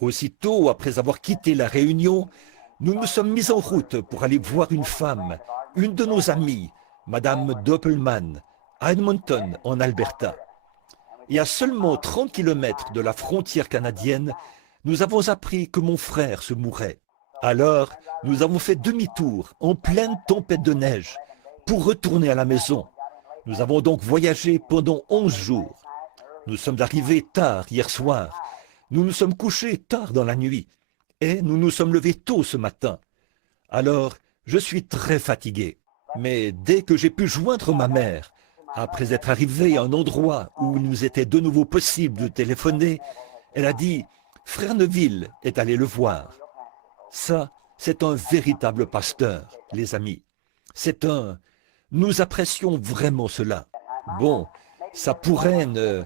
Aussitôt après avoir quitté la réunion, nous nous sommes mis en route pour aller voir une femme, une de nos amies, Madame Doppelman, à Edmonton, en Alberta. Et à seulement 30 kilomètres de la frontière canadienne, nous avons appris que mon frère se mourait. Alors, nous avons fait demi-tour en pleine tempête de neige pour retourner à la maison. Nous avons donc voyagé pendant 11 jours. Nous sommes arrivés tard hier soir. Nous nous sommes couchés tard dans la nuit. Et nous nous sommes levés tôt ce matin. Alors, je suis très fatigué. Mais dès que j'ai pu joindre ma mère, après être arrivé à un endroit où il nous était de nouveau possible de téléphoner, elle a dit « Frère Neville est allé le voir ». Ça, c'est un véritable pasteur, les amis. Nous apprécions vraiment cela. Bon, ça pourrait ne...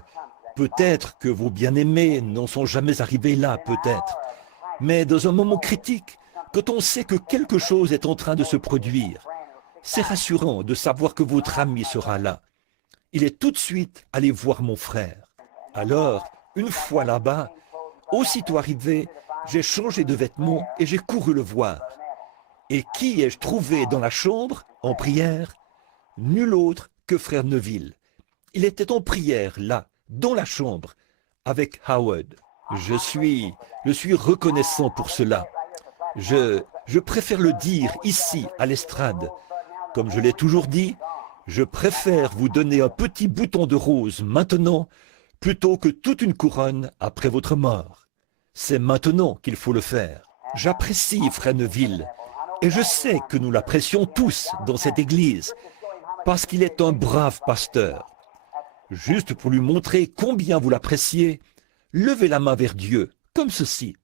Peut-être que vos bien-aimés n'en sont jamais arrivés là, peut-être. Mais dans un moment critique, quand on sait que quelque chose est en train de se produire, c'est rassurant de savoir que votre ami sera là. Il est tout de suite allé voir mon frère. Alors, une fois là-bas, aussitôt arrivé, j'ai changé de vêtements et j'ai couru le voir. Et qui ai-je trouvé dans la chambre, en prière? Nul autre que frère Neville. Il était en prière, là, dans la chambre, avec Howard. Je suis reconnaissant pour cela. Je préfère le dire ici, à l'estrade. Comme je l'ai toujours dit, je préfère vous donner un petit bouton de rose maintenant, plutôt que toute une couronne après votre mort. C'est maintenant qu'il faut le faire. J'apprécie frère Neville, et je sais que nous l'apprécions tous dans cette église, parce qu'il est un brave pasteur. Juste pour lui montrer combien vous l'appréciez, levez la main vers Dieu, comme ceci.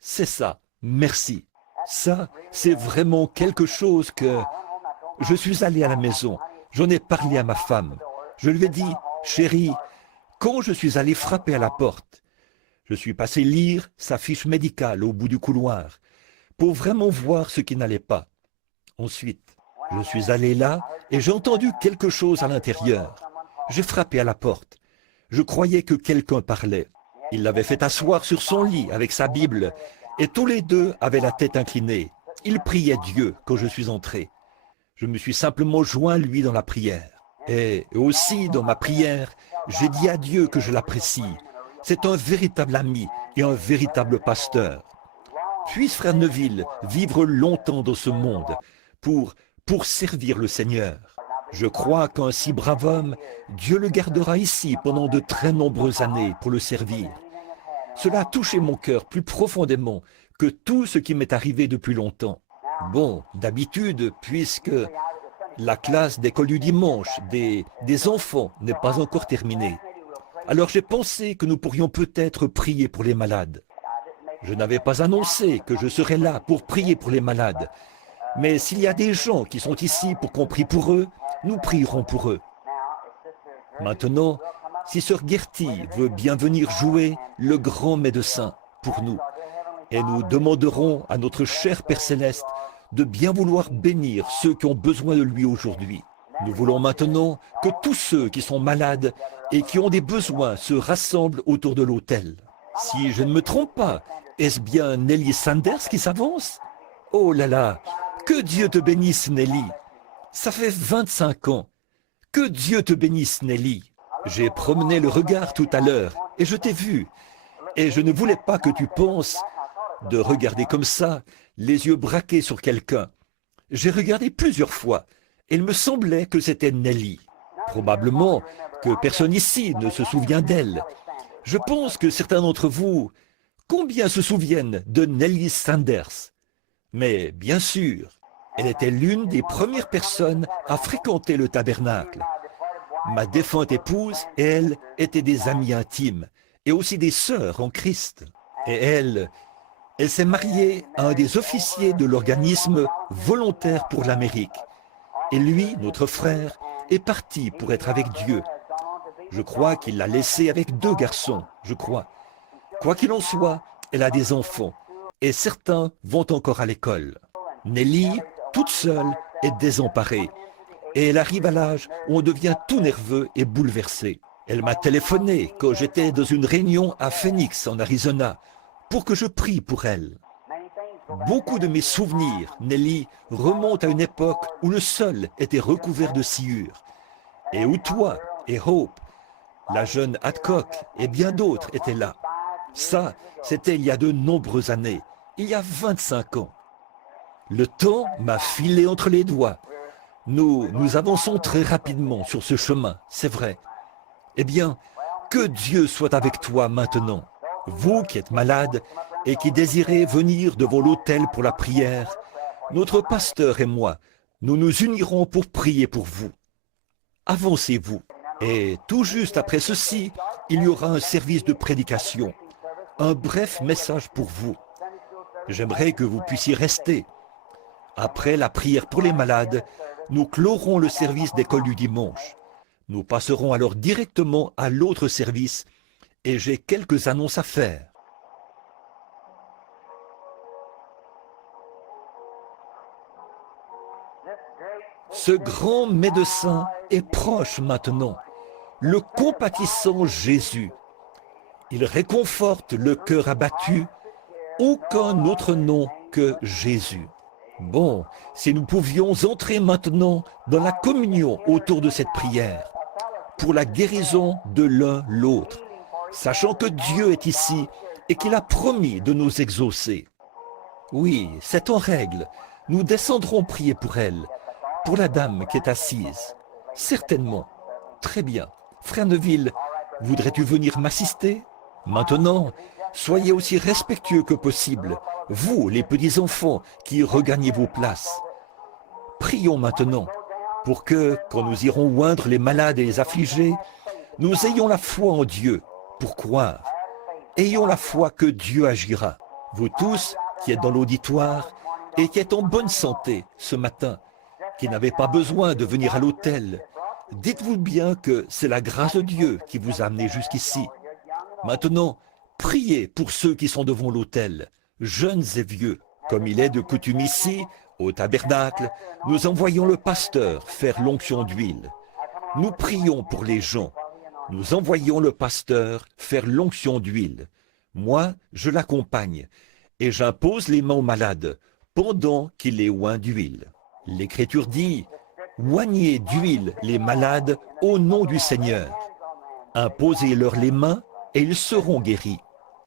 C'est ça, merci. Ça, c'est vraiment quelque chose que... Je suis allé à la maison, j'en ai parlé à ma femme. Je lui ai dit, chérie, quand je suis allé frapper à la porte, je suis passé lire sa fiche médicale au bout du couloir, pour vraiment voir ce qui n'allait pas. Ensuite, je suis allé là et j'ai entendu quelque chose à l'intérieur. J'ai frappé à la porte. Je croyais que quelqu'un parlait. Il l'avait fait asseoir sur son lit avec sa Bible et tous les deux avaient la tête inclinée. Ils priaient Dieu quand je suis entré. Je me suis simplement joint lui dans la prière. Et aussi dans ma prière, j'ai dit à Dieu que je l'apprécie. C'est un véritable ami et un véritable pasteur. Puisse frère Neville vivre longtemps dans ce monde pour servir le Seigneur. Je crois qu'un si brave homme, Dieu le gardera ici pendant de très nombreuses années pour le servir. Cela a touché mon cœur plus profondément que tout ce qui m'est arrivé depuis longtemps. Bon, d'habitude, puisque la classe d'école du dimanche des enfants n'est pas encore terminée, alors j'ai pensé que nous pourrions peut-être prier pour les malades. Je n'avais pas annoncé que je serais là pour prier pour les malades, mais s'il y a des gens qui sont ici pour qu'on prie pour eux, nous prierons pour eux. Maintenant, si sœur Gertie veut bien venir jouer le grand médecin pour nous, et nous demanderons à notre cher Père Céleste de bien vouloir bénir ceux qui ont besoin de lui aujourd'hui. Nous voulons maintenant que tous ceux qui sont malades et qui ont des besoins se rassemblent autour de l'autel. Si je ne me trompe pas, est-ce bien Nelly Sanders qui s'avance? Oh là là, que Dieu te bénisse Nelly. Ça fait 25 ans. Que Dieu te bénisse Nelly. J'ai promené le regard tout à l'heure et je t'ai vu. Et je ne voulais pas que tu penses de regarder comme ça, les yeux braqués sur quelqu'un. J'ai regardé plusieurs fois et il me semblait que c'était Nelly. Probablement que personne ici ne se souvient d'elle. Je pense que certains d'entre vous, combien se souviennent de Nelly Sanders? Mais bien sûr, elle était l'une des premières personnes à fréquenter le tabernacle. Ma défunte épouse et elle étaient des amies intimes et aussi des sœurs en Christ. Et elle s'est mariée à un des officiers de l'organisme volontaire pour l'Amérique. Et lui, notre frère, est parti pour être avec Dieu. Je crois qu'il l'a laissée avec 2 garçons, je crois. Quoi qu'il en soit, elle a des enfants, et certains vont encore à l'école. Nelly, toute seule, est désemparée, et elle arrive à l'âge où on devient tout nerveux et bouleversé. Elle m'a téléphoné quand j'étais dans une réunion à Phoenix, en Arizona, pour que je prie pour elle. Beaucoup de mes souvenirs, Nelly, remontent à une époque où le sol était recouvert de sciure, et où toi et Hope, la jeune Adcock et bien d'autres étaient là. Ça, c'était il y a de nombreuses années, il y a 25 ans. Le temps m'a filé entre les doigts. Nous avançons très rapidement sur ce chemin, c'est vrai. Eh bien, que Dieu soit avec toi maintenant. Vous qui êtes malade et qui désirez venir devant l'autel pour la prière, notre pasteur et moi, nous nous unirons pour prier pour vous. Avancez-vous. Et tout juste après ceci, il y aura un service de prédication, un bref message pour vous. J'aimerais que vous puissiez rester. Après la prière pour les malades, nous clorons le service d'école du dimanche. Nous passerons alors directement à l'autre service et j'ai quelques annonces à faire. Ce grand médecin est proche maintenant, le compatissant Jésus. Il réconforte le cœur abattu, aucun autre nom que Jésus. Bon, si nous pouvions entrer maintenant dans la communion autour de cette prière, pour la guérison de l'un l'autre, sachant que Dieu est ici et qu'il a promis de nous exaucer. Oui, c'est en règle. Nous descendrons prier pour elle, pour la dame qui est assise. Certainement. Très bien. Frère Neville, voudrais-tu venir m'assister? Maintenant, soyez aussi respectueux que possible, vous, les petits-enfants, qui regagnez vos places. Prions maintenant, pour que, quand nous irons oindre les malades et les affligés, nous ayons la foi en Dieu, pour croire. Ayons la foi que Dieu agira. Vous tous, qui êtes dans l'auditoire, et qui êtes en bonne santé ce matin, qui n'avez pas besoin de venir à l'autel, dites-vous bien que c'est la grâce de Dieu qui vous a amené jusqu'ici. Maintenant, priez pour ceux qui sont devant l'autel, jeunes et vieux. Comme il est de coutume ici, au tabernacle, nous envoyons le pasteur faire l'onction d'huile. Nous prions pour les gens. Nous envoyons le pasteur faire l'onction d'huile. Moi, je l'accompagne et j'impose les mains aux malades pendant qu'il les oint d'huile. L'Écriture dit « Oignez d'huile les malades au nom du Seigneur. Imposez-leur les mains et ils seront guéris. »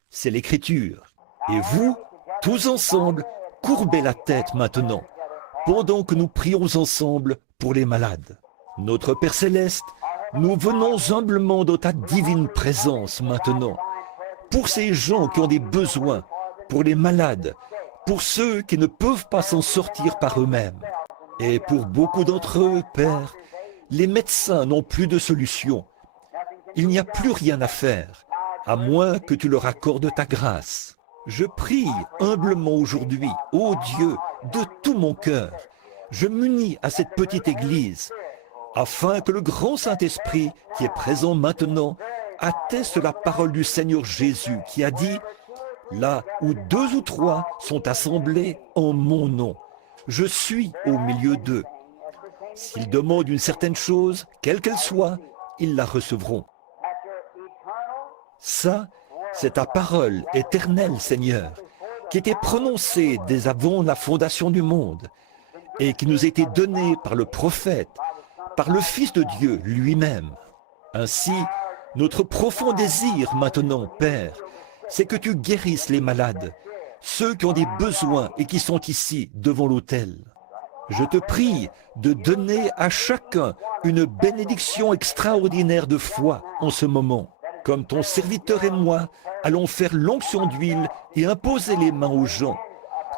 C'est l'Écriture. Et vous, tous ensemble, courbez la tête maintenant, pendant que nous prions ensemble pour les malades. Notre Père Céleste, nous venons humblement dans ta divine présence maintenant, pour ces gens qui ont des besoins, pour les malades, pour ceux qui ne peuvent pas s'en sortir par eux-mêmes. Et pour beaucoup d'entre eux, Père, les médecins n'ont plus de solution. Il n'y a plus rien à faire, à moins que tu leur accordes ta grâce. Je prie humblement aujourd'hui, ô Dieu, de tout mon cœur. Je m'unis à cette petite église, afin que le grand Saint-Esprit, qui est présent maintenant, atteste la parole du Seigneur Jésus, qui a dit « Là où 2 ou 3 sont assemblés en mon nom, je suis au milieu d'eux. S'ils demandent une certaine chose, quelle qu'elle soit, ils la recevront. » Ça, c'est ta parole éternelle, Seigneur, qui était prononcée dès avant la fondation du monde et qui nous était donnée par le prophète, par le Fils de Dieu lui-même. Ainsi, notre profond désir maintenant, Père, c'est que tu guérisses les malades, ceux qui ont des besoins et qui sont ici devant l'autel. Je te prie de donner à chacun une bénédiction extraordinaire de foi en ce moment. Comme ton serviteur et moi allons faire l'onction d'huile et imposer les mains aux gens,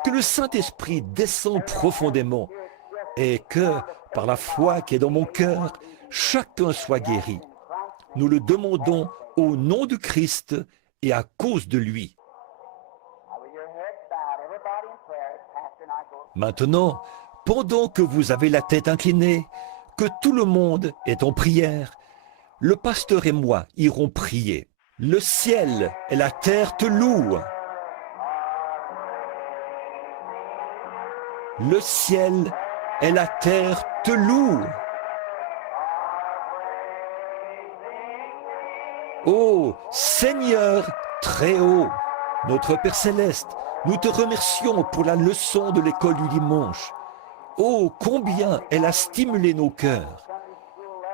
que le Saint-Esprit descende profondément et que, par la foi qui est dans mon cœur, chacun soit guéri. Nous le demandons au nom de Christ et à cause de lui. Maintenant, pendant que vous avez la tête inclinée, que tout le monde est en prière, le pasteur et moi irons prier. Le ciel et la terre te louent. Le ciel et la terre te louent. Ô Seigneur très haut, Notre Père Céleste, nous te remercions pour la leçon de l'école du dimanche. Oh, combien elle a stimulé nos cœurs.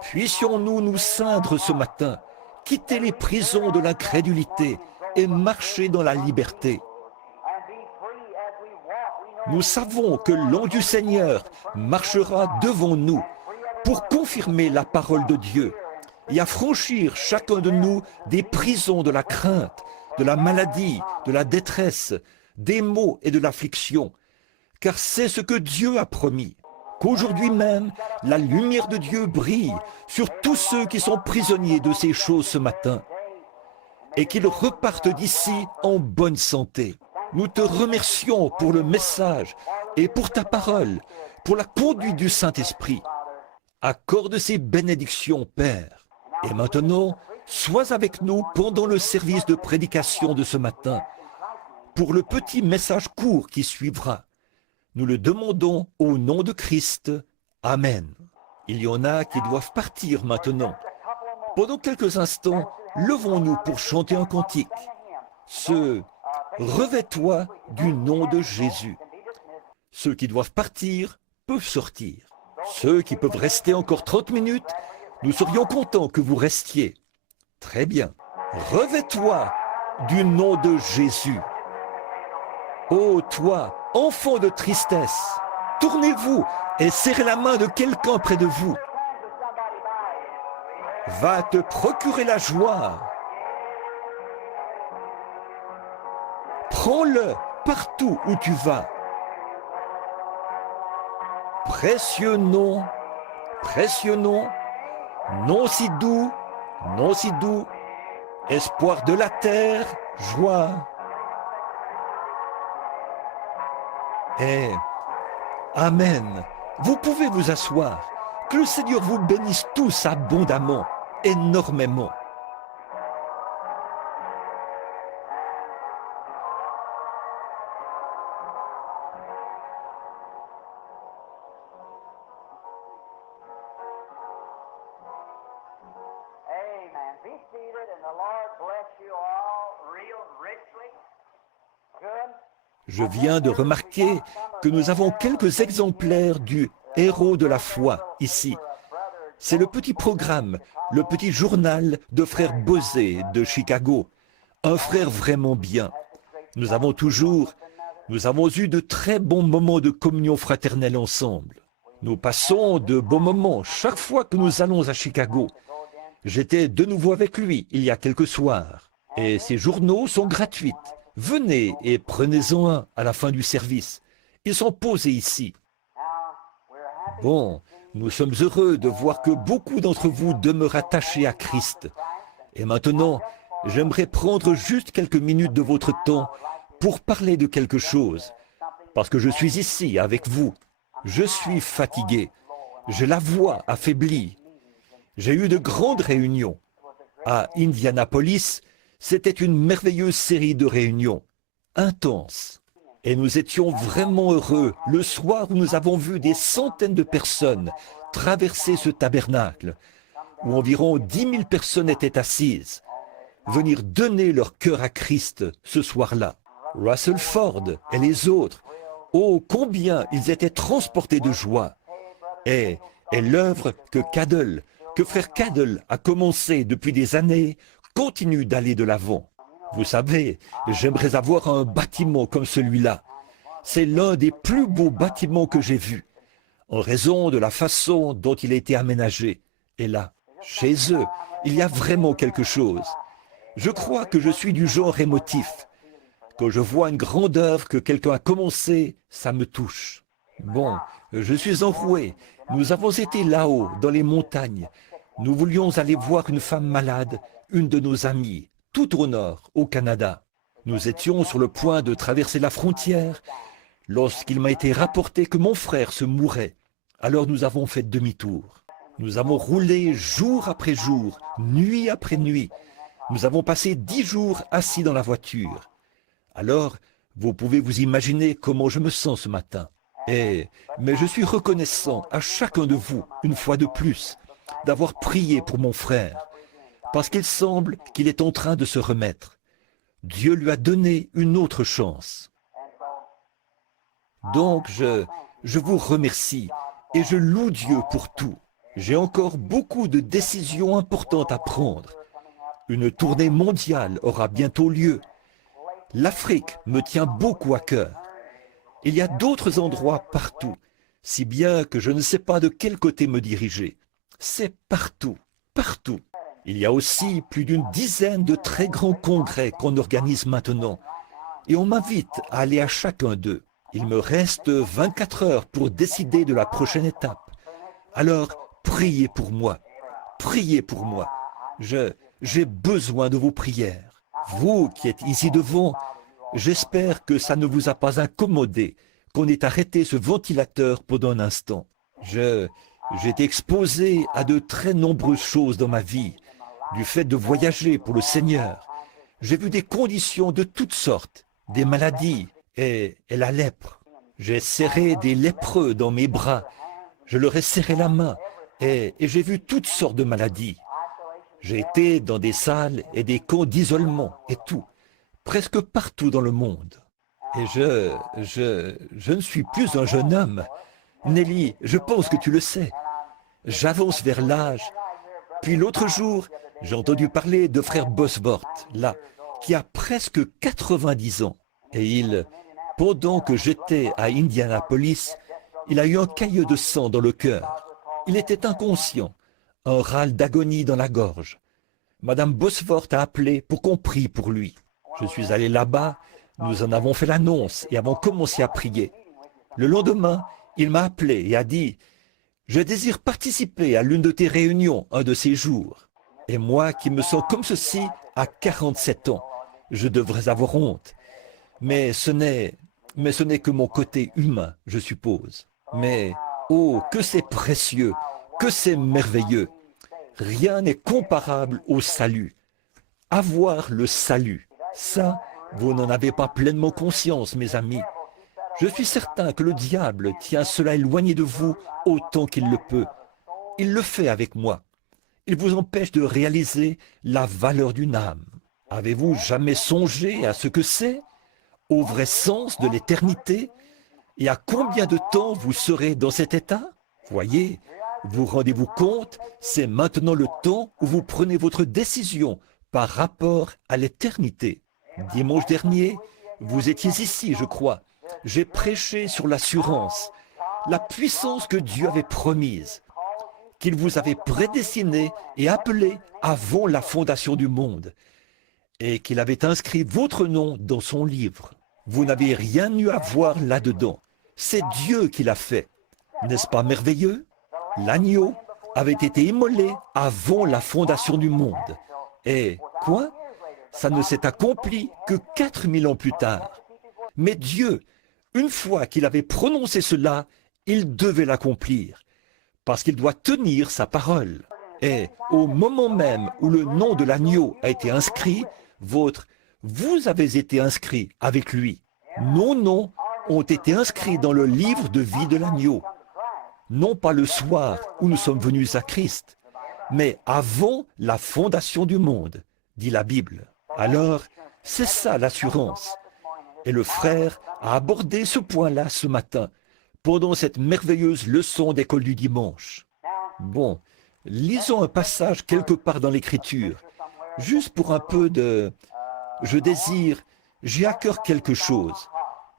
Puissions-nous nous ceindre ce matin, quitter les prisons de l'incrédulité et marcher dans la liberté. Nous savons que l'ange du Seigneur marchera devant nous pour confirmer la parole de Dieu et affranchir chacun de nous des prisons de la crainte, de la maladie, de la détresse, des maux et de l'affliction. Car c'est ce que Dieu a promis, qu'aujourd'hui même, la lumière de Dieu brille sur tous ceux qui sont prisonniers de ces choses ce matin, et qu'ils repartent d'ici en bonne santé. Nous te remercions pour le message et pour ta parole, pour la conduite du Saint-Esprit. Accorde ces bénédictions, Père. Et maintenant, sois avec nous pendant le service de prédication de ce matin, pour le petit message court qui suivra. Nous le demandons au nom de Christ. Amen. Il y en a qui doivent partir maintenant. Pendant quelques instants, levons-nous pour chanter un cantique. Revêt-toi du nom de Jésus. Ceux qui doivent partir peuvent sortir. Ceux qui peuvent rester encore 30 minutes, nous serions contents que vous restiez. Très bien. Revêt-toi du nom de Jésus. Ô toi, enfant de tristesse, tournez-vous et serrez la main de quelqu'un près de vous. Va te procurer la joie. Prends-le partout où tu vas. Précieux nom, nom si doux, espoir de la terre, joie. Et Amen. Vous pouvez vous asseoir. Que le Seigneur vous bénisse tous abondamment, énormément. Amen. Be seated and the Lord bless you all real richly. Good. Je viens de remarquer que nous avons quelques exemplaires du Héros de la foi ici. C'est le petit programme, le petit journal de frère Bosé de Chicago. Un frère vraiment bien. Nous avons eu de très bons moments de communion fraternelle ensemble. Nous passons de beaux moments chaque fois que nous allons à Chicago. J'étais de nouveau avec lui il y a quelques soirs. Et ces journaux sont gratuits. Venez et prenez-en un à la fin du service. Ils sont posés ici. Bon, nous sommes heureux de voir que beaucoup d'entre vous demeurent attachés à Christ. Et maintenant, j'aimerais prendre juste quelques minutes de votre temps pour parler de quelque chose. Parce que je suis ici avec vous. Je suis fatigué. J'ai la voix affaiblie. J'ai eu de grandes réunions. À Indianapolis, c'était une merveilleuse série de réunions, intenses. Et nous étions vraiment heureux le soir où nous avons vu des centaines de personnes traverser ce tabernacle, où environ 10 000 personnes étaient assises, venir donner leur cœur à Christ ce soir-là. Russell Ford et les autres, oh combien ils étaient transportés de joie. Et l'œuvre que frère Cadell a commencé depuis des années, continue d'aller de l'avant. Vous savez, j'aimerais avoir un bâtiment comme celui-là. C'est l'un des plus beaux bâtiments que j'ai vus, en raison de la façon dont il a été aménagé. Et là, chez eux, il y a vraiment quelque chose. Je crois que je suis du genre émotif. Quand je vois une grande œuvre que quelqu'un a commencée, ça me touche. Bon, je suis enroué. Nous avons été là-haut, dans les montagnes. Nous voulions aller voir une femme malade, une de nos amies, tout au nord, au Canada. Nous étions sur le point de traverser la frontière lorsqu'il m'a été rapporté que mon frère se mourait. Alors nous avons fait demi-tour. Nous avons roulé jour après jour, nuit après nuit. Nous avons passé 10 jours assis dans la voiture. Alors, vous pouvez vous imaginer comment je me sens ce matin. Mais je suis reconnaissant à chacun de vous, une fois de plus, d'avoir prié pour mon frère, parce qu'il semble qu'il est en train de se remettre. Dieu lui a donné une autre chance. Donc je vous remercie et je loue Dieu pour tout. J'ai encore beaucoup de décisions importantes à prendre. Une tournée mondiale aura bientôt lieu. L'Afrique me tient beaucoup à cœur. Il y a d'autres endroits partout, si bien que je ne sais pas de quel côté me diriger. C'est partout, partout. Il y a aussi plus d'une dizaine de très grands congrès qu'on organise maintenant. Et on m'invite à aller à chacun d'eux. Il me reste 24 heures pour décider de la prochaine étape. Alors, priez pour moi. Priez pour moi. J'ai besoin de vos prières. Vous qui êtes ici devant, j'espère que ça ne vous a pas incommodé, qu'on ait arrêté ce ventilateur pendant un instant. J'ai été exposé à de très nombreuses choses dans ma vie, du fait de voyager pour le Seigneur. J'ai vu des conditions de toutes sortes, des maladies et la lèpre. J'ai serré des lépreux dans mes bras. Je leur ai serré la main et j'ai vu toutes sortes de maladies. J'ai été dans des salles et des camps d'isolement et tout, presque partout dans le monde. Et je ne suis plus un jeune homme. Nelly, je pense que tu le sais. J'avance vers l'âge. Puis l'autre jour, j'ai entendu parler de frère Bosworth, là, qui a presque 90 ans. Et pendant que j'étais à Indianapolis, il a eu un caillot de sang dans le cœur. Il était inconscient, un râle d'agonie dans la gorge. Madame Bosworth a appelé pour qu'on prie pour lui. Je suis allé là-bas, nous en avons fait l'annonce et avons commencé à prier. Le lendemain, il m'a appelé et a dit « Je désire participer à l'une de tes réunions un de ces jours. » Et moi qui me sens comme ceci à 47 ans, je devrais avoir honte. Mais ce n'est que mon côté humain, je suppose. Mais, oh, que c'est précieux, que c'est merveilleux. Rien n'est comparable au salut. Avoir le salut, ça, vous n'en avez pas pleinement conscience, mes amis. Je suis certain que le diable tient cela éloigné de vous autant qu'il le peut. Il le fait avec moi. Il vous empêche de réaliser la valeur d'une âme. Avez-vous jamais songé à ce que c'est, au vrai sens de l'éternité, et à combien de temps vous serez dans cet état? Voyez, vous rendez-vous compte, c'est maintenant le temps où vous prenez votre décision par rapport à l'éternité. Dimanche dernier, vous étiez ici, je crois. J'ai prêché sur l'assurance, la puissance que Dieu avait promise, qu'il vous avait prédestiné et appelé avant la fondation du monde, et qu'il avait inscrit votre nom dans son livre. Vous n'avez rien eu à voir là-dedans. C'est Dieu qui l'a fait. N'est-ce pas merveilleux? L'agneau avait été immolé avant la fondation du monde. Et quoi? Ça ne s'est accompli que 4000 ans plus tard. Mais Dieu, une fois qu'il avait prononcé cela, il devait l'accomplir, parce qu'il doit tenir sa parole. Et au moment même où le nom de l'agneau a été inscrit, vous avez été inscrit avec lui. Nos noms ont été inscrits dans le livre de vie de l'agneau. Non pas le soir où nous sommes venus à Christ, mais avant la fondation du monde, dit la Bible. Alors, c'est ça l'assurance. Et le frère a abordé ce point-là ce matin, pendant cette merveilleuse leçon d'école du dimanche. Bon, lisons un passage quelque part dans l'Écriture, juste pour un peu de... j'ai à cœur quelque chose.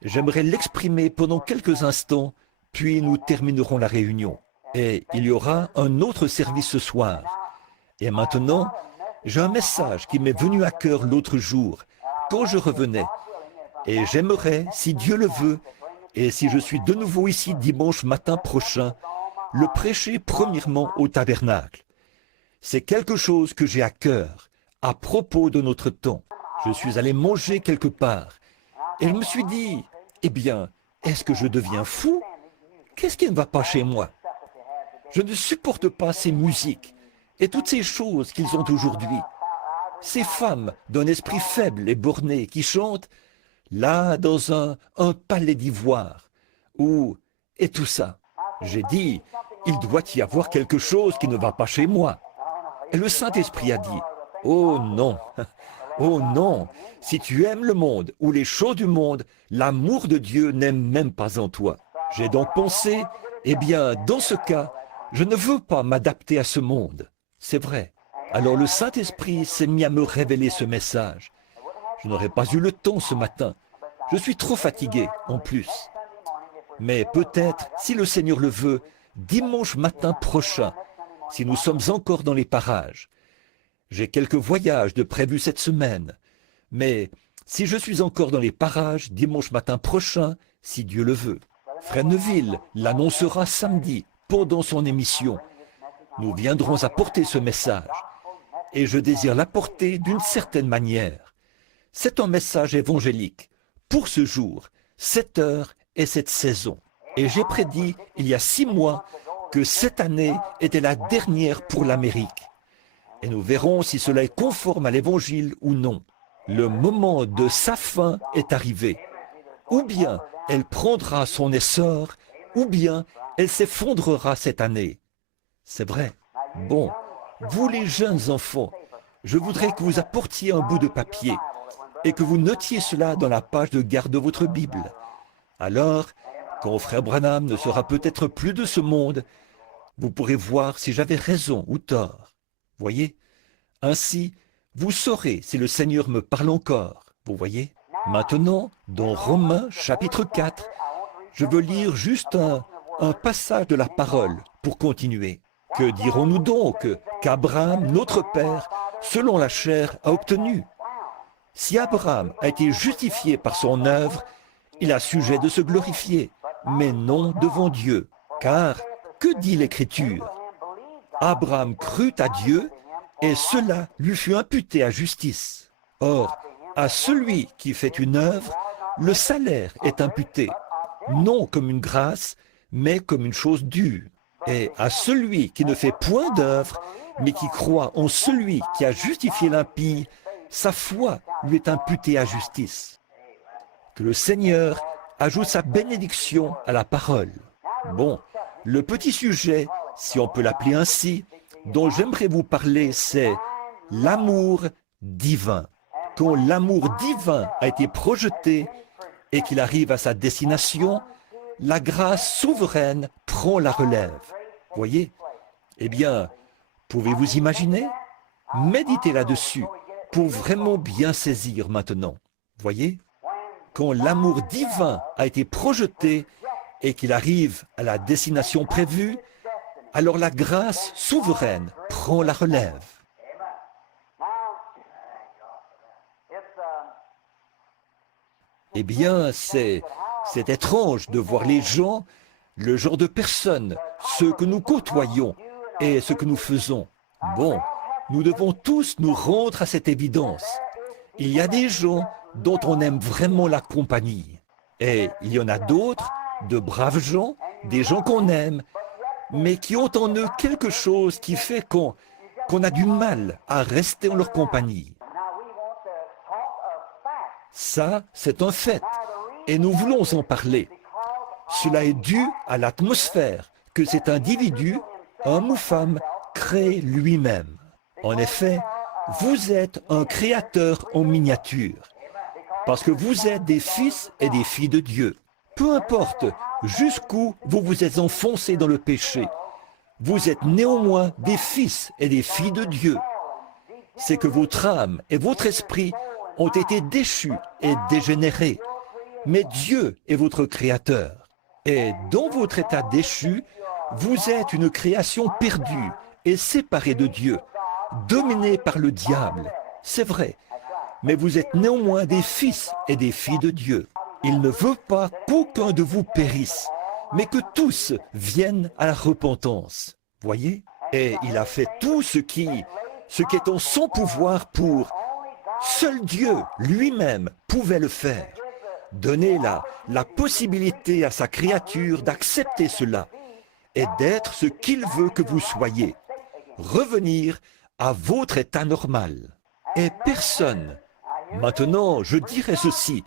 J'aimerais l'exprimer pendant quelques instants, puis nous terminerons la réunion. Et il y aura un autre service ce soir. Et maintenant, j'ai un message qui m'est venu à cœur l'autre jour, quand je revenais. Et j'aimerais, si Dieu le veut, et si je suis de nouveau ici dimanche matin prochain, le prêcher premièrement au tabernacle. C'est quelque chose que j'ai à cœur, à propos de notre temps. Je suis allé manger quelque part, et je me suis dit, eh bien, est-ce que je deviens fou? Qu'est-ce qui ne va pas chez moi? Je ne supporte pas ces musiques et toutes ces choses qu'ils ont aujourd'hui. Ces femmes d'un esprit faible et borné qui chantent là dans un palais d'ivoire, et tout ça. J'ai dit, il doit y avoir quelque chose qui ne va pas chez moi. Et le Saint-Esprit a dit, oh non, Oh non, si tu aimes le monde ou les choses du monde, l'amour de Dieu n'est même pas en toi. J'ai donc pensé, eh bien, dans ce cas, je ne veux pas m'adapter à ce monde. C'est vrai. Alors le Saint-Esprit s'est mis à me révéler ce message. Je n'aurais pas eu le temps ce matin. Je suis trop fatigué, en plus. Mais peut-être, si le Seigneur le veut, dimanche matin prochain, si nous sommes encore dans les parages. J'ai quelques voyages de prévus cette semaine. Mais si je suis encore dans les parages dimanche matin prochain, si Dieu le veut, Frère Neville l'annoncera samedi pendant son émission. Nous viendrons apporter ce message. Et je désire l'apporter d'une certaine manière. C'est un message évangélique pour ce jour, cette heure et cette saison. Et j'ai prédit il y a 6 mois que cette année était la dernière pour l'Amérique. Et nous verrons si cela est conforme à l'Évangile ou non. Le moment de sa fin est arrivé. Ou bien elle prendra son essor, ou bien elle s'effondrera cette année. C'est vrai. Bon, vous les jeunes enfants, je voudrais que vous apportiez un bout de papier et que vous notiez cela dans la page de garde de votre Bible. Alors, quand frère Branham ne sera peut-être plus de ce monde, vous pourrez voir si j'avais raison ou tort. Voyez? Ainsi, vous saurez si le Seigneur me parle encore. Vous voyez? Maintenant, dans Romains chapitre 4, je veux lire juste un passage de la parole pour continuer. Que dirons-nous donc qu'Abraham, notre père, selon la chair, a obtenu? Si Abraham a été justifié par son œuvre, il a sujet de se glorifier, mais non devant Dieu. Car, que dit l'Écriture? Abraham crut à Dieu, et cela lui fut imputé à justice. Or, à celui qui fait une œuvre, le salaire est imputé, non comme une grâce, mais comme une chose due. Et à celui qui ne fait point d'œuvre, mais qui croit en celui qui a justifié l'impie, sa foi lui est imputée à justice. Que le Seigneur ajoute sa bénédiction à la parole. Bon, le petit sujet, si on peut l'appeler ainsi, dont j'aimerais vous parler, c'est l'amour divin. Quand l'amour divin a été projeté et qu'il arrive à sa destination, la grâce souveraine prend la relève. Voyez? Eh bien, pouvez-vous imaginer? Méditez là-dessus pour vraiment bien saisir maintenant. Voyez? Quand l'amour divin a été projeté et qu'il arrive à la destination prévue, alors la grâce souveraine prend la relève. Eh bien, c'est étrange de voir les gens, le genre de personnes, ceux que nous côtoyons et ce que nous faisons. Bon, nous devons tous nous rendre à cette évidence. Il y a des gens dont on aime vraiment la compagnie. Et il y en a d'autres, de braves gens, des gens qu'on aime, mais qui ont en eux quelque chose qui fait qu'on a du mal à rester en leur compagnie. Ça, c'est un fait, et nous voulons en parler. Cela est dû à l'atmosphère que cet individu, homme ou femme, crée lui-même. En effet, vous êtes un créateur en miniature, parce que vous êtes des fils et des filles de Dieu. Peu importe jusqu'où vous vous êtes enfoncés dans le péché, vous êtes néanmoins des fils et des filles de Dieu. C'est que votre âme et votre esprit ont été déchus et dégénérés. Mais Dieu est votre créateur. Et dans votre état déchu, vous êtes une création perdue et séparée de Dieu, dominée par le diable. C'est vrai. Mais vous êtes néanmoins des fils et des filles de Dieu. Il ne veut pas qu'aucun de vous périsse, mais que tous viennent à la repentance. Voyez? Et il a fait tout ce qui est en son pouvoir pour... Seul Dieu lui-même pouvait le faire. Donner la possibilité à sa créature d'accepter cela et d'être ce qu'il veut que vous soyez. Revenir à votre état normal. Et personne, maintenant je dirais ceci,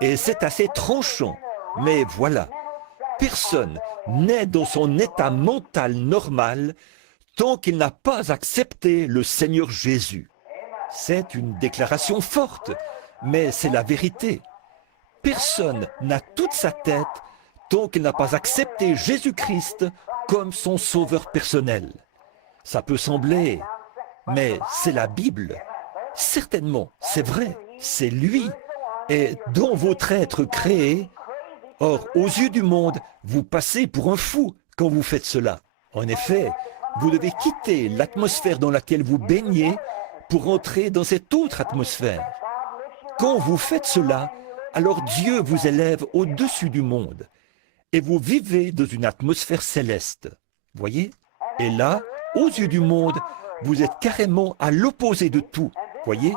et c'est assez tranchant, mais voilà, personne n'est dans son état mental normal tant qu'il n'a pas accepté le Seigneur Jésus. C'est une déclaration forte, mais c'est la vérité. Personne n'a toute sa tête tant qu'il n'a pas accepté Jésus-Christ comme son sauveur personnel. Ça peut sembler, mais c'est la Bible. Certainement, c'est vrai, c'est lui, et dont votre être créé. Or, aux yeux du monde, vous passez pour un fou quand vous faites cela. En effet, vous devez quitter l'atmosphère dans laquelle vous baignez pour entrer dans cette autre atmosphère. Quand vous faites cela, alors Dieu vous élève au-dessus du monde et vous vivez dans une atmosphère céleste. Voyez? Et là, aux yeux du monde, vous êtes carrément à l'opposé de tout. Voyez?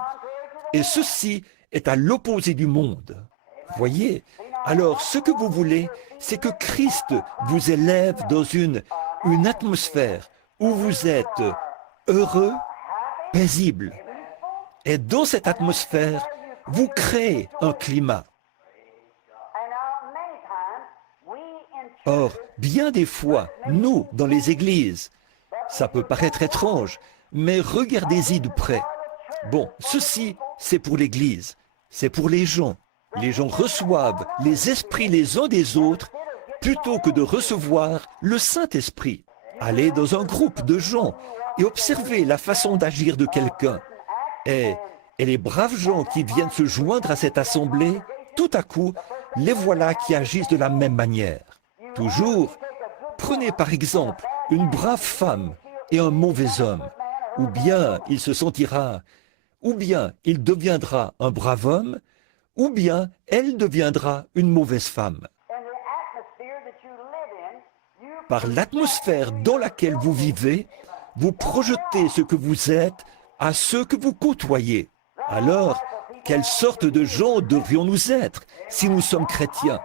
Et ceci est à l'opposé du monde. Voyez? Alors, ce que vous voulez, c'est que Christ vous élève dans une atmosphère où vous êtes heureux, paisible. Et dans cette atmosphère, vous créez un climat. Or, bien des fois, nous, dans les églises, ça peut paraître étrange, mais regardez-y de près. Bon, ceci, c'est pour l'église, c'est pour les gens. Les gens reçoivent les esprits les uns des autres plutôt que de recevoir le Saint-Esprit. Allez dans un groupe de gens et observez la façon d'agir de quelqu'un. Et les braves gens qui viennent se joindre à cette assemblée, tout à coup, les voilà qui agissent de la même manière. Toujours, prenez par exemple une brave femme et un mauvais homme. Ou bien il se sentira, ou bien il deviendra un brave homme, ou bien elle deviendra une mauvaise femme. Par l'atmosphère dans laquelle vous vivez, vous projetez ce que vous êtes à ceux que vous côtoyez. Alors, quelle sorte de gens devrions-nous être si nous sommes chrétiens?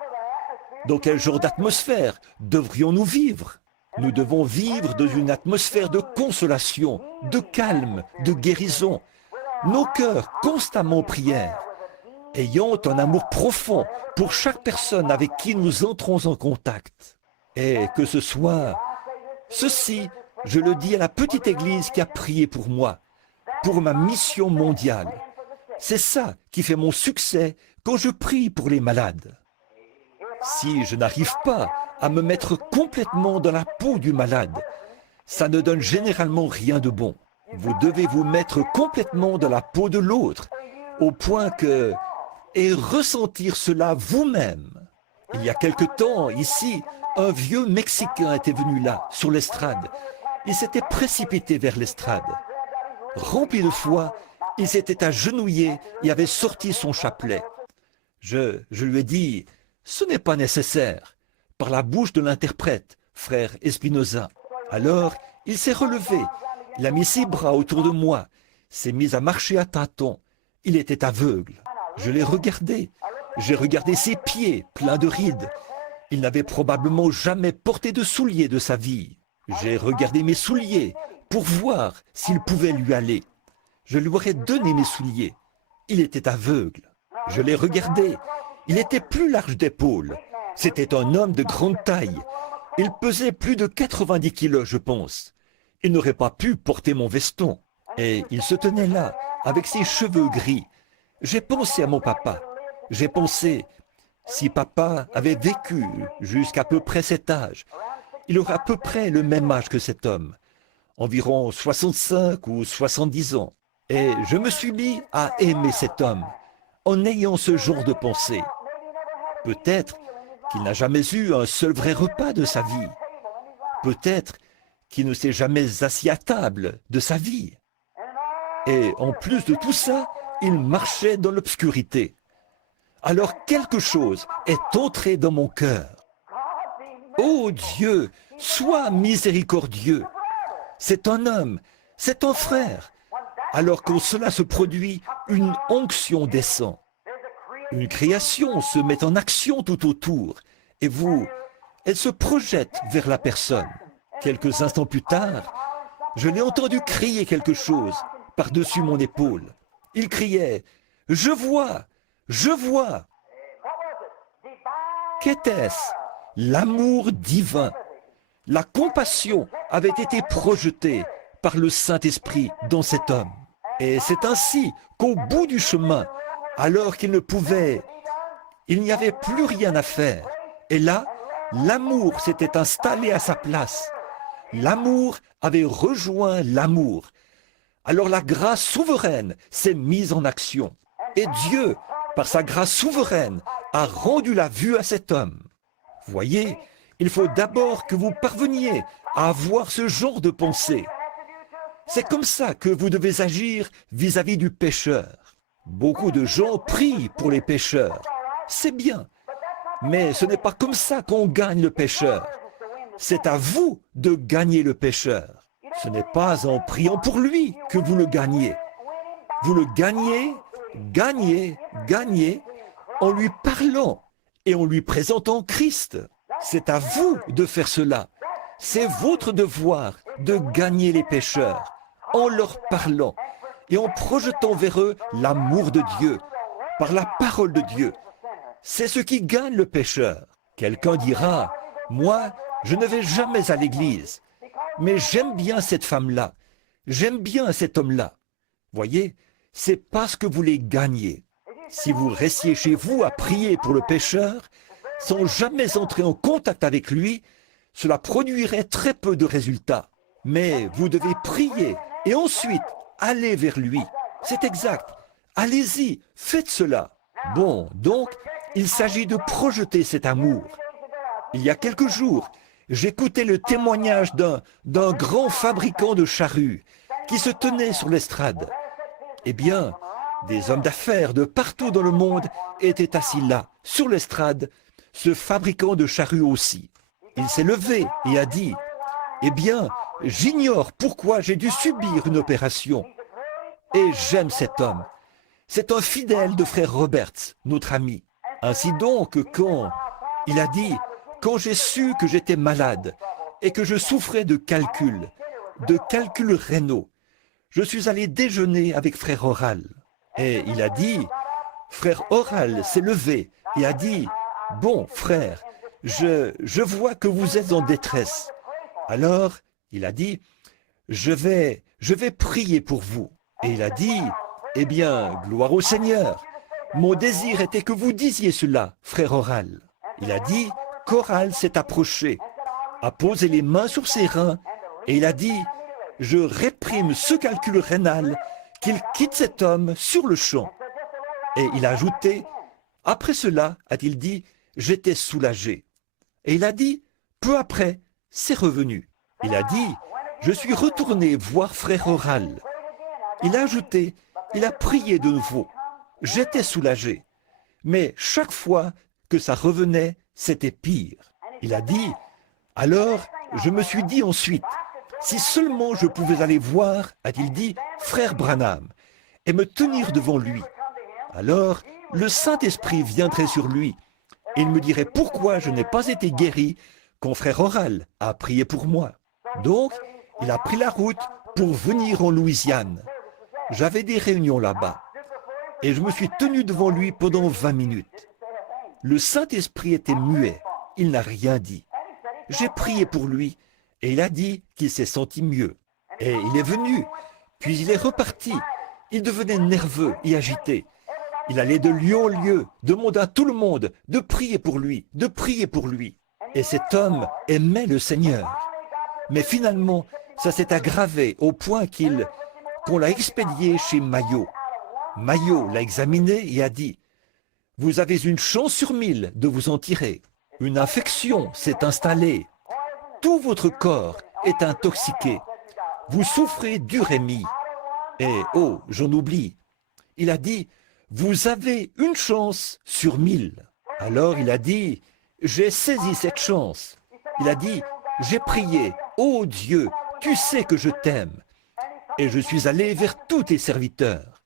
Dans quel genre d'atmosphère devrions-nous vivre? Nous devons vivre dans une atmosphère de consolation, de calme, de guérison. Nos cœurs constamment en prière, ayant un amour profond pour chaque personne avec qui nous entrons en contact. Et que ce soit ceci, je le dis à la petite église qui a prié pour moi, pour ma mission mondiale. C'est ça qui fait mon succès quand je prie pour les malades. Si je n'arrive pas à me mettre complètement dans la peau du malade, ça ne donne généralement rien de bon. Vous devez vous mettre complètement dans la peau de l'autre, au point que... et ressentir cela vous-même. Il y a quelque temps, ici, un vieux Mexicain était venu là, sur l'estrade. Il s'était précipité vers l'estrade. Rempli de foi, il s'était agenouillé et avait sorti son chapelet. Je lui ai dit, ce n'est pas nécessaire, par la bouche de l'interprète, frère Espinoza. Alors, il s'est relevé, il a mis ses bras autour de moi, s'est mis à marcher à tâtons. Il était aveugle. Je l'ai regardé. J'ai regardé ses pieds pleins de rides. Il n'avait probablement jamais porté de souliers de sa vie. J'ai regardé mes souliers pour voir s'ils pouvaient lui aller. Je lui aurais donné mes souliers. Il était aveugle. Je l'ai regardé. Il était plus large d'épaules. C'était un homme de grande taille. Il pesait plus de 90 kilos, je pense. Il n'aurait pas pu porter mon veston. Et il se tenait là, avec ses cheveux gris. J'ai pensé à mon papa. J'ai pensé, si papa avait vécu jusqu'à peu près cet âge, il aurait à peu près le même âge que cet homme, environ 65 ou 70 ans. Et je me suis mis à aimer cet homme, en ayant ce genre de pensée. Peut-être qu'il n'a jamais eu un seul vrai repas de sa vie. Peut-être qu'il ne s'est jamais assis à table de sa vie. Et en plus de tout ça, il marchait dans l'obscurité. Alors quelque chose est entré dans mon cœur. Oh Dieu, sois miséricordieux. C'est un homme, c'est un frère. Alors quand cela se produit, une onction descend. Une création se met en action tout autour. Et vous, elle se projette vers la personne. Quelques instants plus tard, je l'ai entendu crier quelque chose par-dessus mon épaule. Il criait « Je vois, je vois !» Qu'était-ce? L'amour divin. La compassion avait été projetée par le Saint-Esprit dans cet homme. Et c'est ainsi qu'au bout du chemin, alors qu'il ne pouvait, il n'y avait plus rien à faire. Et là, l'amour s'était installé à sa place. L'amour avait rejoint l'amour. Alors la grâce souveraine s'est mise en action. Et Dieu, par sa grâce souveraine, a rendu la vue à cet homme. Voyez, il faut d'abord que vous parveniez à avoir ce genre de pensée. C'est comme ça que vous devez agir vis-à-vis du pécheur. Beaucoup de gens prient pour les pécheurs. C'est bien. Mais ce n'est pas comme ça qu'on gagne le pécheur. C'est à vous de gagner le pécheur. Ce n'est pas en priant pour lui que vous le gagnez. Vous le gagnez, gagnez, en lui parlant et en lui présentant Christ. C'est à vous de faire cela. C'est votre devoir de gagner les pécheurs en leur parlant et en projetant vers eux l'amour de Dieu par la parole de Dieu. C'est ce qui gagne le pécheur. Quelqu'un dira, moi, je ne vais jamais à l'église, mais j'aime bien cette femme-là, j'aime bien cet homme-là. Voyez, c'est parce que vous les gagnez. Si vous restiez chez vous à prier pour le pécheur, sans jamais entrer en contact avec lui, cela produirait très peu de résultats. Mais vous devez prier et ensuite aller vers lui. C'est exact. Allez-y, faites cela. Bon, donc, il s'agit de projeter cet amour. Il y a quelques jours, j'écoutais le témoignage d'un grand fabricant de charrues qui se tenait sur l'estrade. Eh bien, des hommes d'affaires de partout dans le monde étaient assis là, sur l'estrade, ce fabricant de charrues aussi. Il s'est levé et a dit, « Eh bien, j'ignore pourquoi j'ai dû subir une opération. Et j'aime cet homme. C'est un fidèle de frère Roberts, notre ami. Ainsi donc, il a dit, quand j'ai su que j'étais malade et que je souffrais de calculs rénaux, je suis allé déjeuner avec frère Oral. Et il a dit, frère Oral s'est levé et a dit, bon frère, je vois que vous êtes en détresse. Alors, il a dit, je vais prier pour vous. Et il a dit, eh bien, gloire au Seigneur. Mon désir était que vous disiez cela, frère Oral. Il a dit qu'Oral s'est approché, a posé les mains sur ses reins, et il a dit, je réprime ce calcul rénal, qu'il quitte cet homme sur le champ. Et il a ajouté, après cela, a-t-il dit, j'étais soulagé. Et il a dit, peu après, c'est revenu. Il a dit, je suis retourné voir frère Oral. Il a ajouté, il a prié de nouveau. J'étais soulagé. Mais chaque fois que ça revenait, c'était pire. Il a dit, alors je me suis dit ensuite, si seulement je pouvais aller voir, a-t-il dit, frère Branham, et me tenir devant lui. Alors le Saint-Esprit viendrait sur lui, et il me dirait pourquoi je n'ai pas été guéri quand frère Oral a prié pour moi. Donc, il a pris la route pour venir en Louisiane. J'avais des réunions là-bas, et je me suis tenu devant lui pendant 20 minutes. Le Saint-Esprit était muet, il n'a rien dit. J'ai prié pour lui, et il a dit qu'il s'est senti mieux. Et il est venu, puis il est reparti. Il devenait nerveux et agité. Il allait de lieu en lieu, demandant à tout le monde de prier pour lui, de prier pour lui. Et cet homme aimait le Seigneur. Mais finalement, ça s'est aggravé au point qu'on l'a expédié chez Mayo. Mayo l'a examiné et a dit, « Vous avez une chance sur 1000 de vous en tirer. Une infection s'est installée. Tout votre corps est intoxiqué. Vous souffrez d'urémie. » Et, oh, j'en oublie. Il a dit, « Vous avez une chance sur 1000. » Alors il a dit, « J'ai saisi cette chance. » Il a dit, « J'ai prié. Ô Dieu, tu sais que je t'aime. Et je suis allé vers tous tes serviteurs. »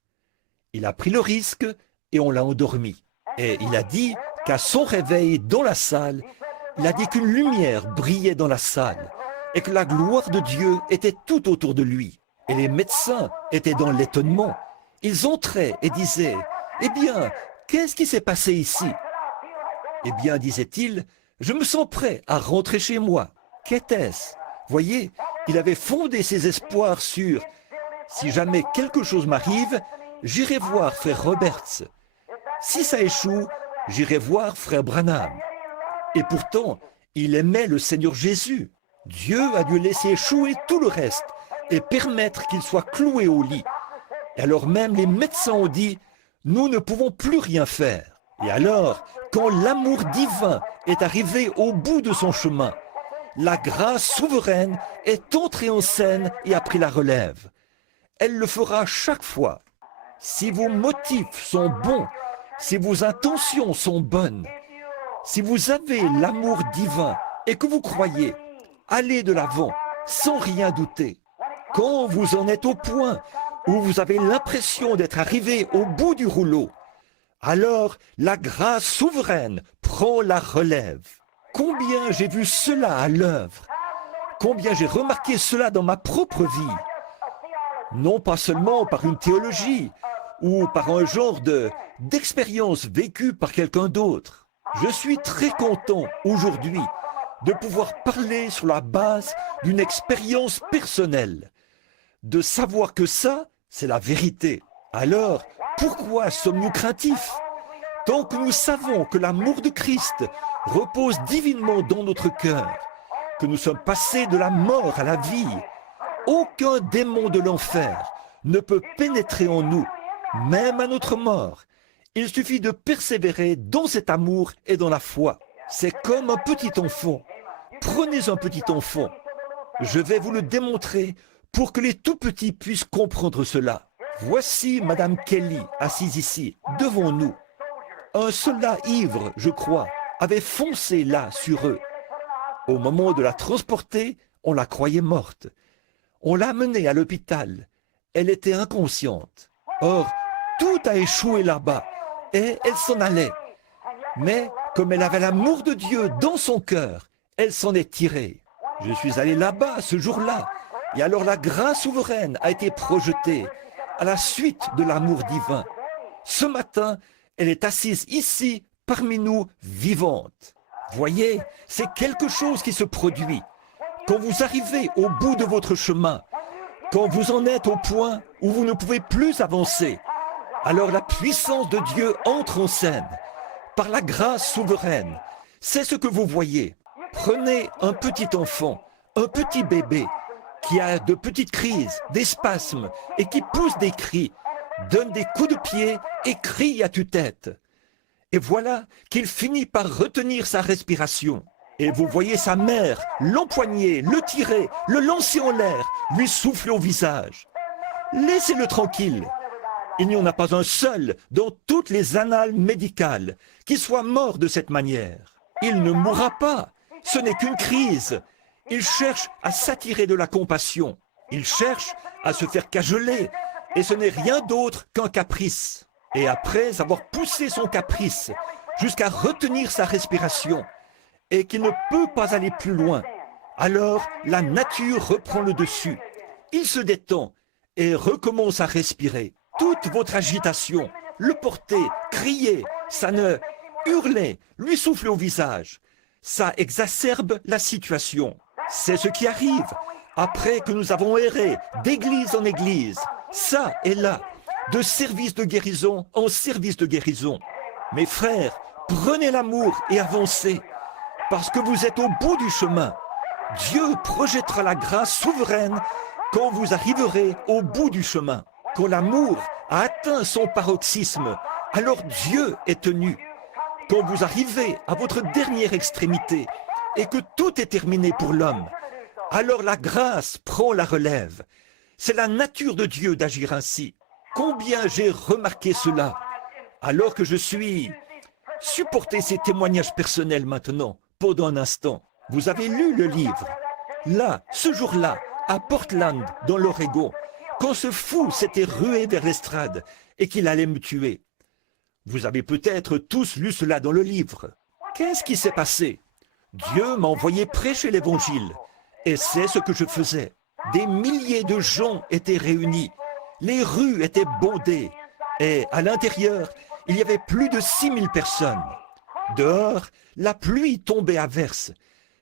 Il a pris le risque et on l'a endormi. Et il a dit qu'à son réveil dans la salle, il a dit qu'une lumière brillait dans la salle et que la gloire de Dieu était tout autour de lui. Et les médecins étaient dans l'étonnement. Ils entraient et disaient, « Eh bien, qu'est-ce qui s'est passé ici ?» Eh bien, disait-il, « Je me sens prêt à rentrer chez moi. » Qu'était-ce? Voyez, il avait fondé ses espoirs sur Si jamais quelque chose m'arrive, j'irai voir frère Roberts. Si ça échoue, j'irai voir frère Branham. Et pourtant, il aimait le Seigneur Jésus. Dieu a dû laisser échouer tout le reste et permettre qu'il soit cloué au lit. Et alors même les médecins ont dit, nous ne pouvons plus rien faire. Et alors, quand l'amour divin est arrivé au bout de son chemin, la grâce souveraine est entrée en scène et a pris la relève. Elle le fera chaque fois. Si vos motifs sont bons, si vos intentions sont bonnes, si vous avez l'amour divin et que vous croyez, allez de l'avant sans rien douter. Quand vous en êtes au point où vous avez l'impression d'être arrivé au bout du rouleau, alors la grâce souveraine prend la relève. Combien j'ai vu cela à l'œuvre, combien j'ai remarqué cela dans ma propre vie. Non pas seulement par une théologie ou par un genre d'expérience vécue par quelqu'un d'autre. Je suis très content aujourd'hui de pouvoir parler sur la base d'une expérience personnelle, de savoir que ça, c'est la vérité. Alors, pourquoi sommes-nous craintifs? Tant que nous savons que l'amour de Christ repose divinement dans notre cœur, que nous sommes passés de la mort à la vie, aucun démon de l'enfer ne peut pénétrer en nous, même à notre mort. Il suffit de persévérer dans cet amour et dans la foi. C'est comme un petit enfant. Prenez un petit enfant. Je vais vous le démontrer pour que les tout petits puissent comprendre cela. Voici Madame Kelly assise ici, devant nous. Un soldat ivre, je crois, avait foncé là sur eux. Au moment de la transporter, on la croyait morte. On l'a menée à l'hôpital. Elle était inconsciente. Or, tout a échoué là-bas et elle s'en allait. Mais comme elle avait l'amour de Dieu dans son cœur, elle s'en est tirée. Je suis allé là-bas ce jour-là et alors la grâce souveraine a été projetée à la suite de l'amour divin. Ce matin, elle est assise ici parmi nous vivante. Voyez, c'est quelque chose qui se produit. Quand vous arrivez au bout de votre chemin, quand vous en êtes au point où vous ne pouvez plus avancer, alors la puissance de Dieu entre en scène. Par la grâce souveraine, c'est ce que vous voyez. Prenez un petit enfant, un petit bébé, qui a de petites crises, des spasmes et qui pousse des cris, donne des coups de pied et crie à tue-tête. Et voilà qu'il finit par retenir sa respiration. Et vous voyez sa mère l'empoigner, le tirer, le lancer en l'air, lui souffler au visage. Laissez-le tranquille. Il n'y en a pas un seul dans toutes les annales médicales qui soit mort de cette manière. Il ne mourra pas. Ce n'est qu'une crise. Il cherche à s'attirer de la compassion. Il cherche à se faire cajoler. Et ce n'est rien d'autre qu'un caprice. Et après avoir poussé son caprice jusqu'à retenir sa respiration, et qu'il ne peut pas aller plus loin, alors la nature reprend le dessus. Il se détend et recommence à respirer. Toute votre agitation, le porter, crier, ça ne hurler, lui souffler au visage, ça exacerbe la situation. C'est ce qui arrive après que nous avons erré d'église en église, ça et là, de service de guérison en service de guérison. Mes frères, prenez l'amour et avancez, parce que vous êtes au bout du chemin. Dieu projettera la grâce souveraine quand vous arriverez au bout du chemin. Quand l'amour a atteint son paroxysme, alors Dieu est tenu. Quand vous arrivez à votre dernière extrémité et que tout est terminé pour l'homme, alors la grâce prend la relève. C'est la nature de Dieu d'agir ainsi. Combien j'ai remarqué cela, alors que je suis... Supportez ces témoignages personnels maintenant, pendant un instant. Vous avez lu le livre. Là, ce jour-là, à Portland, dans l'Oregon, quand ce fou s'était rué vers l'estrade et qu'il allait me tuer. Vous avez peut-être tous lu cela dans le livre. Qu'est-ce qui s'est passé? Dieu m'a envoyé prêcher l'Évangile. Et c'est ce que je faisais. Des milliers de gens étaient réunis. Les rues étaient bondées. Et à l'intérieur, il y avait plus de 6000 personnes. Dehors, la pluie tombait à verse.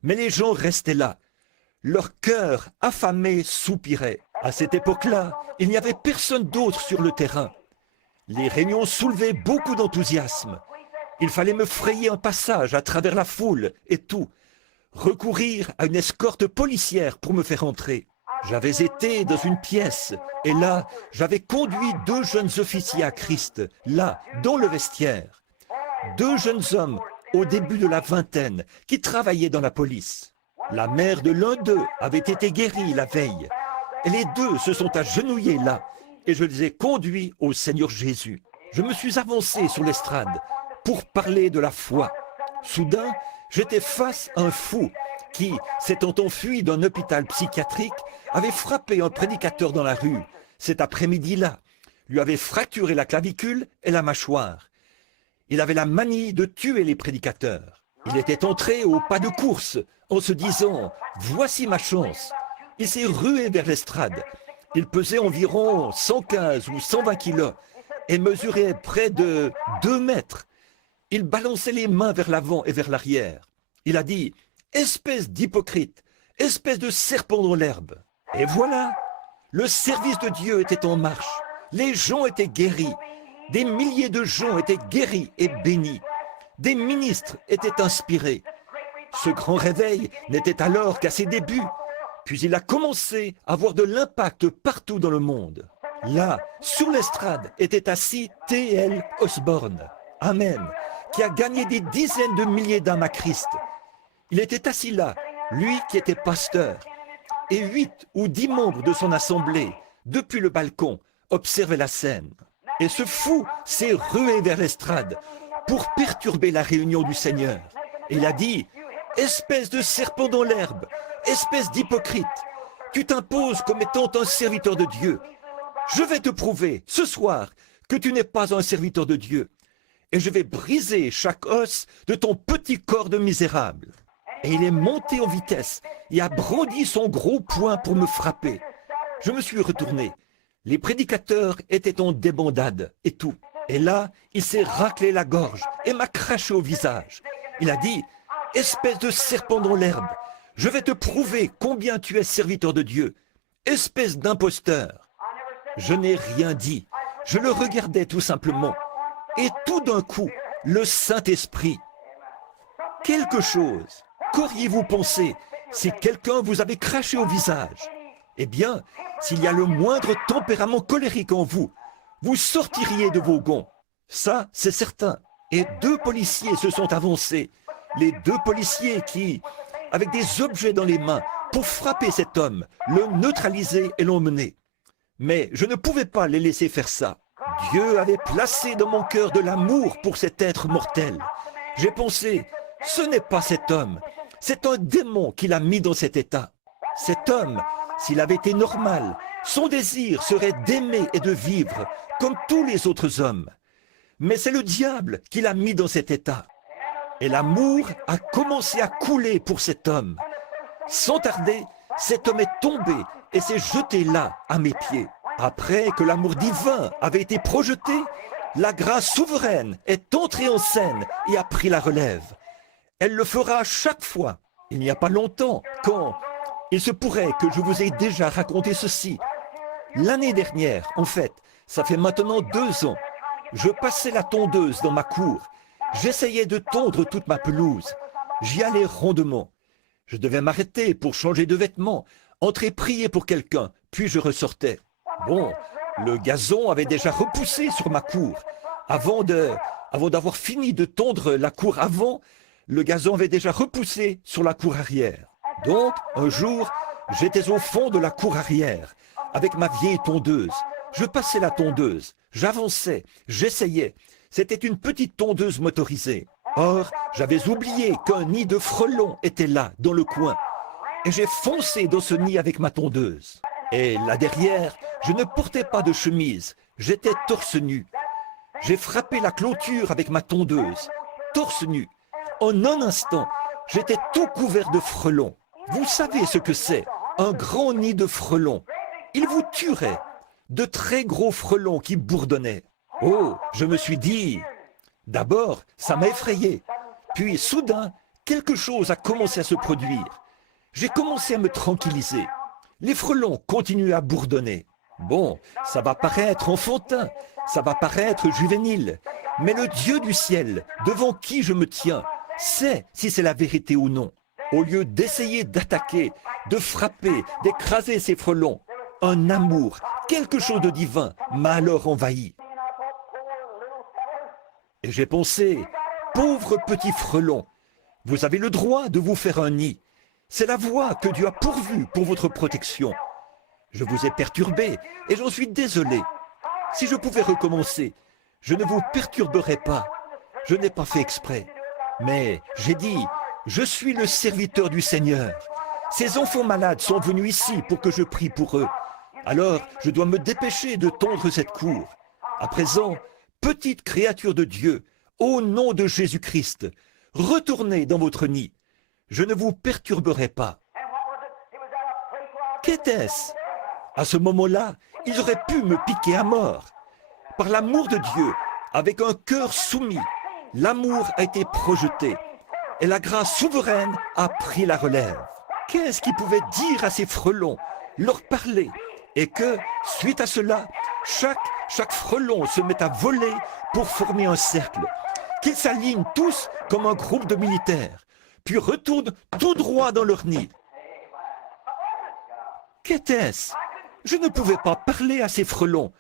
Mais les gens restaient là. Leur cœur affamé soupirait. À cette époque-là, il n'y avait personne d'autre sur le terrain. Les réunions soulevaient beaucoup d'enthousiasme. Il fallait me frayer un passage à travers la foule et tout. Recourir à une escorte policière pour me faire entrer. J'avais été dans une pièce et là, j'avais conduit 2 jeunes officiers à Christ, là, dans le vestiaire. 2 jeunes hommes au début de la vingtaine qui travaillaient dans la police. La mère de l'un d'eux avait été guérie la veille. Et les 2 se sont agenouillés là et je les ai conduits au Seigneur Jésus. Je me suis avancé sur l'estrade pour parler de la foi. Soudain, j'étais face à un fou qui, s'étant enfui d'un hôpital psychiatrique, avait frappé un prédicateur dans la rue. Cet après-midi-là, lui avait fracturé la clavicule et la mâchoire. Il avait la manie de tuer les prédicateurs. Il était entré au pas de course en se disant « Voici ma chance ». Il s'est rué vers l'estrade. Il pesait environ 115 ou 120 kilos et mesurait près de 2 mètres. Il balançait les mains vers l'avant et vers l'arrière. Il a dit « Espèce d'hypocrite, espèce de serpent dans l'herbe ». Et voilà, le service de Dieu était en marche. Les gens étaient guéris. Des milliers de gens étaient guéris et bénis. Des ministres étaient inspirés. Ce grand réveil n'était alors qu'à ses débuts. Puis il a commencé à avoir de l'impact partout dans le monde. Là, sur l'estrade, était assis T.L. Osborne. Amen. Qui a gagné des dizaines de milliers d'âmes à Christ. Il était assis là, lui qui était pasteur. Et 8 ou 10 membres de son assemblée, depuis le balcon, observaient la scène. Et ce fou s'est rué vers l'estrade pour perturber la réunion du Seigneur. Et il a dit « Espèce de serpent dans l'herbe, espèce d'hypocrite, tu t'imposes comme étant un serviteur de Dieu. Je vais te prouver ce soir que tu n'es pas un serviteur de Dieu. Et je vais briser chaque os de ton petit corps de misérable. » Et il est monté en vitesse et a brandi son gros poing pour me frapper. Je me suis retourné. Les prédicateurs étaient en débandade et tout. Et là, il s'est raclé la gorge et m'a craché au visage. Il a dit « Espèce de serpent dans l'herbe, je vais te prouver combien tu es serviteur de Dieu. Espèce d'imposteur. » Je n'ai rien dit. Je le regardais tout simplement. Et tout d'un coup, le Saint-Esprit. Quelque chose. Qu'auriez-vous pensé si quelqu'un vous avait craché au visage? Eh bien, s'il y a le moindre tempérament colérique en vous, vous sortiriez de vos gonds. Ça, c'est certain. Et 2 policiers se sont avancés. Les 2 policiers qui, avec des objets dans les mains, pour frapper cet homme, le neutraliser et l'emmener. Mais je ne pouvais pas les laisser faire ça. Dieu avait placé dans mon cœur de l'amour pour cet être mortel. J'ai pensé, ce n'est pas cet homme, c'est un démon qui l'a mis dans cet état. Cet homme, s'il avait été normal, son désir serait d'aimer et de vivre comme tous les autres hommes. Mais c'est le diable qui l'a mis dans cet état. Et l'amour a commencé à couler pour cet homme. Sans tarder, cet homme est tombé et s'est jeté là, à mes pieds. Après que l'amour divin avait été projeté, la grâce souveraine est entrée en scène et a pris la relève. Elle le fera chaque fois. Il n'y a pas longtemps, quand il se pourrait que je vous ai déjà raconté ceci. L'année dernière, en fait, ça fait maintenant 2 ans, je passais la tondeuse dans ma cour. J'essayais de tondre toute ma pelouse. J'y allais rondement. Je devais m'arrêter pour changer de vêtements, entrer prier pour quelqu'un, puis je ressortais. Bon, le gazon avait déjà repoussé sur ma cour. Avant d'avoir fini de tondre la cour avant, le gazon avait déjà repoussé sur la cour arrière. Donc, un jour, j'étais au fond de la cour arrière, avec ma vieille tondeuse. Je passais la tondeuse, j'avançais, j'essayais. C'était une petite tondeuse motorisée. Or, j'avais oublié qu'un nid de frelons était là, dans le coin. Et j'ai foncé dans ce nid avec ma tondeuse. Et là derrière, je ne portais pas de chemise, j'étais torse nu. J'ai frappé la clôture avec ma tondeuse, torse nu. En un instant, j'étais tout couvert de frelons. Vous savez ce que c'est, un grand nid de frelons. Il vous tuerait, de très gros frelons qui bourdonnaient. Oh, je me suis dit... D'abord, ça m'a effrayé. Puis, soudain, quelque chose a commencé à se produire. J'ai commencé à me tranquilliser. Les frelons continuent à bourdonner. Bon, ça va paraître enfantin, ça va paraître juvénile, mais le Dieu du ciel, devant qui je me tiens, sait si c'est la vérité ou non. Au lieu d'essayer d'attaquer, de frapper, d'écraser ces frelons, un amour, quelque chose de divin m'a alors envahi. Et j'ai pensé, pauvre petit frelon, vous avez le droit de vous faire un nid. C'est la voie que Dieu a pourvue pour votre protection. Je vous ai perturbé et j'en suis désolé. Si je pouvais recommencer, je ne vous perturberais pas. Je n'ai pas fait exprès. Mais j'ai dit, je suis le serviteur du Seigneur. Ces enfants malades sont venus ici pour que je prie pour eux. Alors, je dois me dépêcher de tondre cette cour. À présent, petite créature de Dieu, au nom de Jésus-Christ, retournez dans votre nid. Je ne vous perturberai pas. Qu'était-ce? À ce moment-là, ils auraient pu me piquer à mort. Par l'amour de Dieu, avec un cœur soumis, l'amour a été projeté et la grâce souveraine a pris la relève. Qu'est-ce qu'ils pouvaient dire à ces frelons, leur parler, et que, suite à cela, chaque frelon se met à voler pour former un cercle, qu'ils s'alignent tous comme un groupe de militaires, puis retournent tout droit dans leur nid. Qu'était-ce? Je ne pouvais pas parler à ces frelons.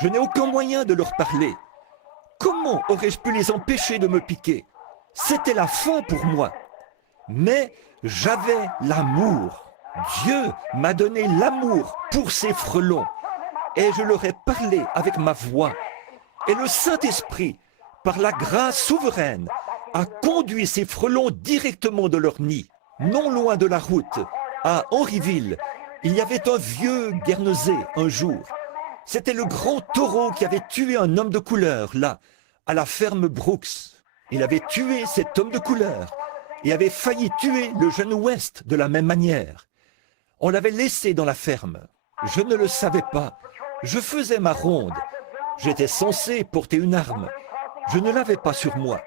Je n'ai aucun moyen de leur parler. Comment aurais-je pu les empêcher de me piquer? C'était la fin pour moi. Mais j'avais l'amour. Dieu m'a donné l'amour pour ces frelons. Et je leur ai parlé avec ma voix. Et le Saint-Esprit, par la grâce souveraine, a conduit ces frelons directement de leur nid. Non loin de la route, à Henryville, il y avait un vieux Guernesey un jour. C'était le grand taureau qui avait tué un homme de couleur, là, à la ferme Brooks. Il avait tué cet homme de couleur et avait failli tuer le jeune West de la même manière. On l'avait laissé dans la ferme. Je ne le savais pas. Je faisais ma ronde. J'étais censé porter une arme. Je ne l'avais pas sur moi.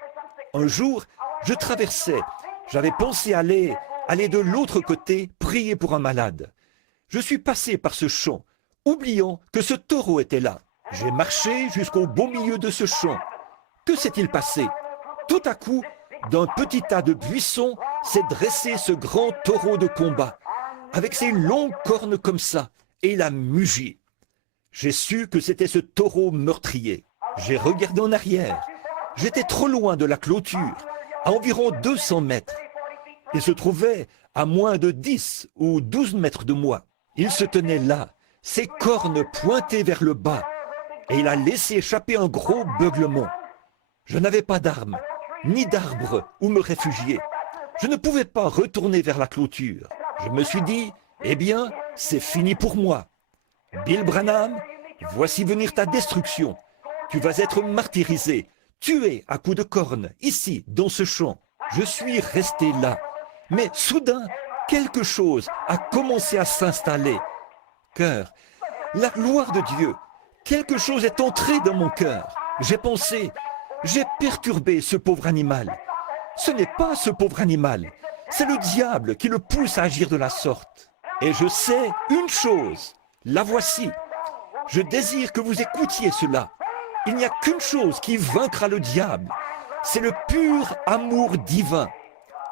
Un jour, je traversais. J'avais pensé aller de l'autre côté prier pour un malade. Je suis passé par ce champ, oubliant que ce taureau était là. J'ai marché jusqu'au beau milieu de ce champ. Que s'est-il passé? Tout à coup, d'un petit tas de buissons s'est dressé ce grand taureau de combat, avec ses longues cornes comme ça, et il a mugi. J'ai su que c'était ce taureau meurtrier. J'ai regardé en arrière. J'étais trop loin de la clôture, à environ 200 mètres. Il se trouvait à moins de 10 ou 12 mètres de moi. Il se tenait là, ses cornes pointées vers le bas, et il a laissé échapper un gros beuglement. Je n'avais pas d'arme, ni d'arbre où me réfugier. Je ne pouvais pas retourner vers la clôture. Je me suis dit, eh bien, c'est fini pour moi. Bill Branham, voici venir ta destruction. Tu vas être martyrisé, tué à coups de cornes, ici, dans ce champ. Je suis resté là. Mais soudain, quelque chose a commencé à s'installer. Cœur, la gloire de Dieu, quelque chose est entré dans mon cœur. J'ai pensé, j'ai perturbé ce pauvre animal. Ce n'est pas ce pauvre animal, c'est le diable qui le pousse à agir de la sorte. Et je sais une chose, la voici. Je désire que vous écoutiez cela. Il n'y a qu'une chose qui vaincra le diable, c'est le pur amour divin.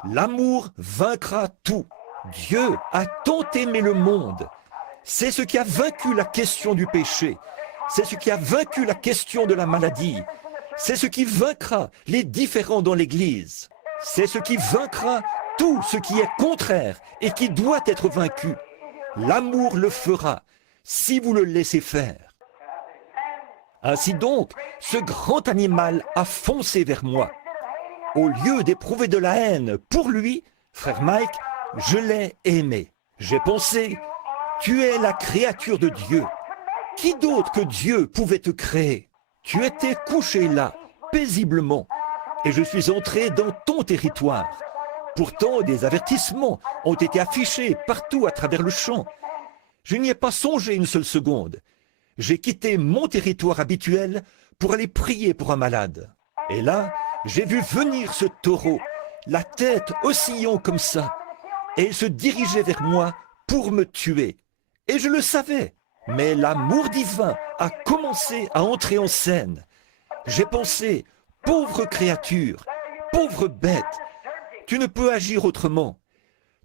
L'amour vaincra tout. Dieu a tant aimé le monde. C'est ce qui a vaincu la question du péché. C'est ce qui a vaincu la question de la maladie. C'est ce qui vaincra les différends dans l'Église. C'est ce qui vaincra tout ce qui est contraire et qui doit être vaincu. L'amour le fera si vous le laissez faire. Ainsi donc, ce grand animal a foncé vers moi. Au lieu d'éprouver de la haine pour lui, frère Mike, je l'ai aimé. J'ai pensé, tu es la créature de Dieu. Qui d'autre que Dieu pouvait te créer? Tu étais couché là, paisiblement, et je suis entré dans ton territoire. Pourtant, des avertissements ont été affichés partout à travers le champ. Je n'y ai pas songé une seule seconde. J'ai quitté mon territoire habituel pour aller prier pour un malade. Et là, j'ai vu venir ce taureau, la tête oscillant comme ça, et il se dirigeait vers moi pour me tuer. Et je le savais. Mais l'amour divin a commencé à entrer en scène. J'ai pensé, pauvre créature, pauvre bête, tu ne peux agir autrement.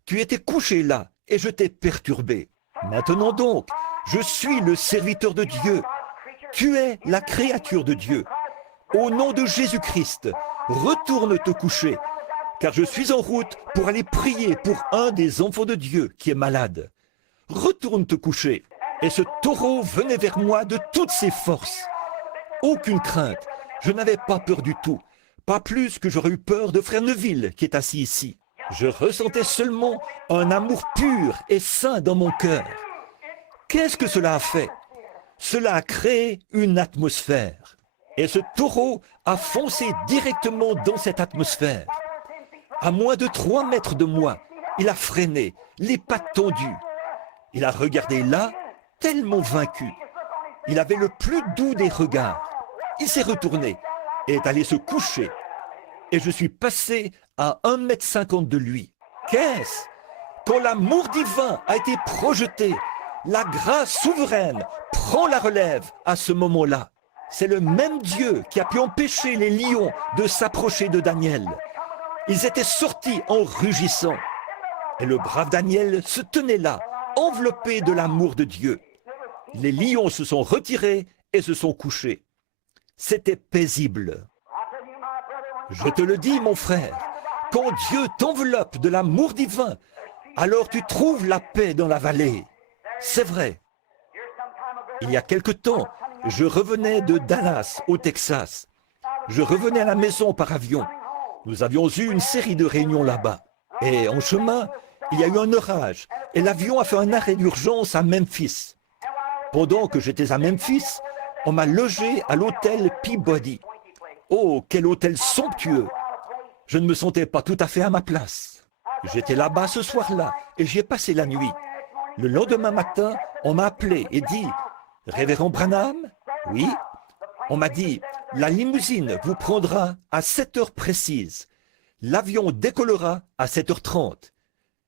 Tu étais couché là et je t'ai perturbé. Maintenant donc, je suis le serviteur de Dieu. Tu es la créature de Dieu. Au nom de Jésus-Christ, retourne te coucher, car je suis en route pour aller prier pour un des enfants de Dieu qui est malade. Retourne te coucher. Et ce taureau venait vers moi de toutes ses forces. Aucune crainte, je n'avais pas peur du tout, pas plus que j'aurais eu peur de frère Neville qui est assis ici. Je ressentais seulement un amour pur et saint dans mon cœur. Qu'est-ce que cela a fait? Cela a créé une atmosphère. Et ce taureau a foncé directement dans cette atmosphère. À moins de 3 mètres de moi, il a freiné, les pattes tendues. Il a regardé là, tellement vaincu. Il avait le plus doux des regards. Il s'est retourné et est allé se coucher. Et je suis passé à 1,50 m de lui. Qu'est-ce? Quand l'amour divin a été projeté, la grâce souveraine prend la relève à ce moment-là. C'est le même Dieu qui a pu empêcher les lions de s'approcher de Daniel. Ils étaient sortis en rugissant. Et le brave Daniel se tenait là, enveloppé de l'amour de Dieu. Les lions se sont retirés et se sont couchés. C'était paisible. Je te le dis, mon frère, quand Dieu t'enveloppe de l'amour divin, alors tu trouves la paix dans la vallée. C'est vrai. Il y a quelque temps, je revenais de Dallas, au Texas. Je revenais à la maison par avion. Nous avions eu une série de réunions là-bas. Et en chemin, il y a eu un orage et l'avion a fait un arrêt d'urgence à Memphis. Pendant que j'étais à Memphis, on m'a logé à l'hôtel Peabody. Oh, quel hôtel somptueux! Je ne me sentais pas tout à fait à ma place. J'étais là-bas ce soir-là et j'y ai passé la nuit. Le lendemain matin, on m'a appelé et dit « Révérend Branham ?» Oui. On m'a dit « La limousine vous prendra à 7 heures précises. L'avion décollera à 7h30. »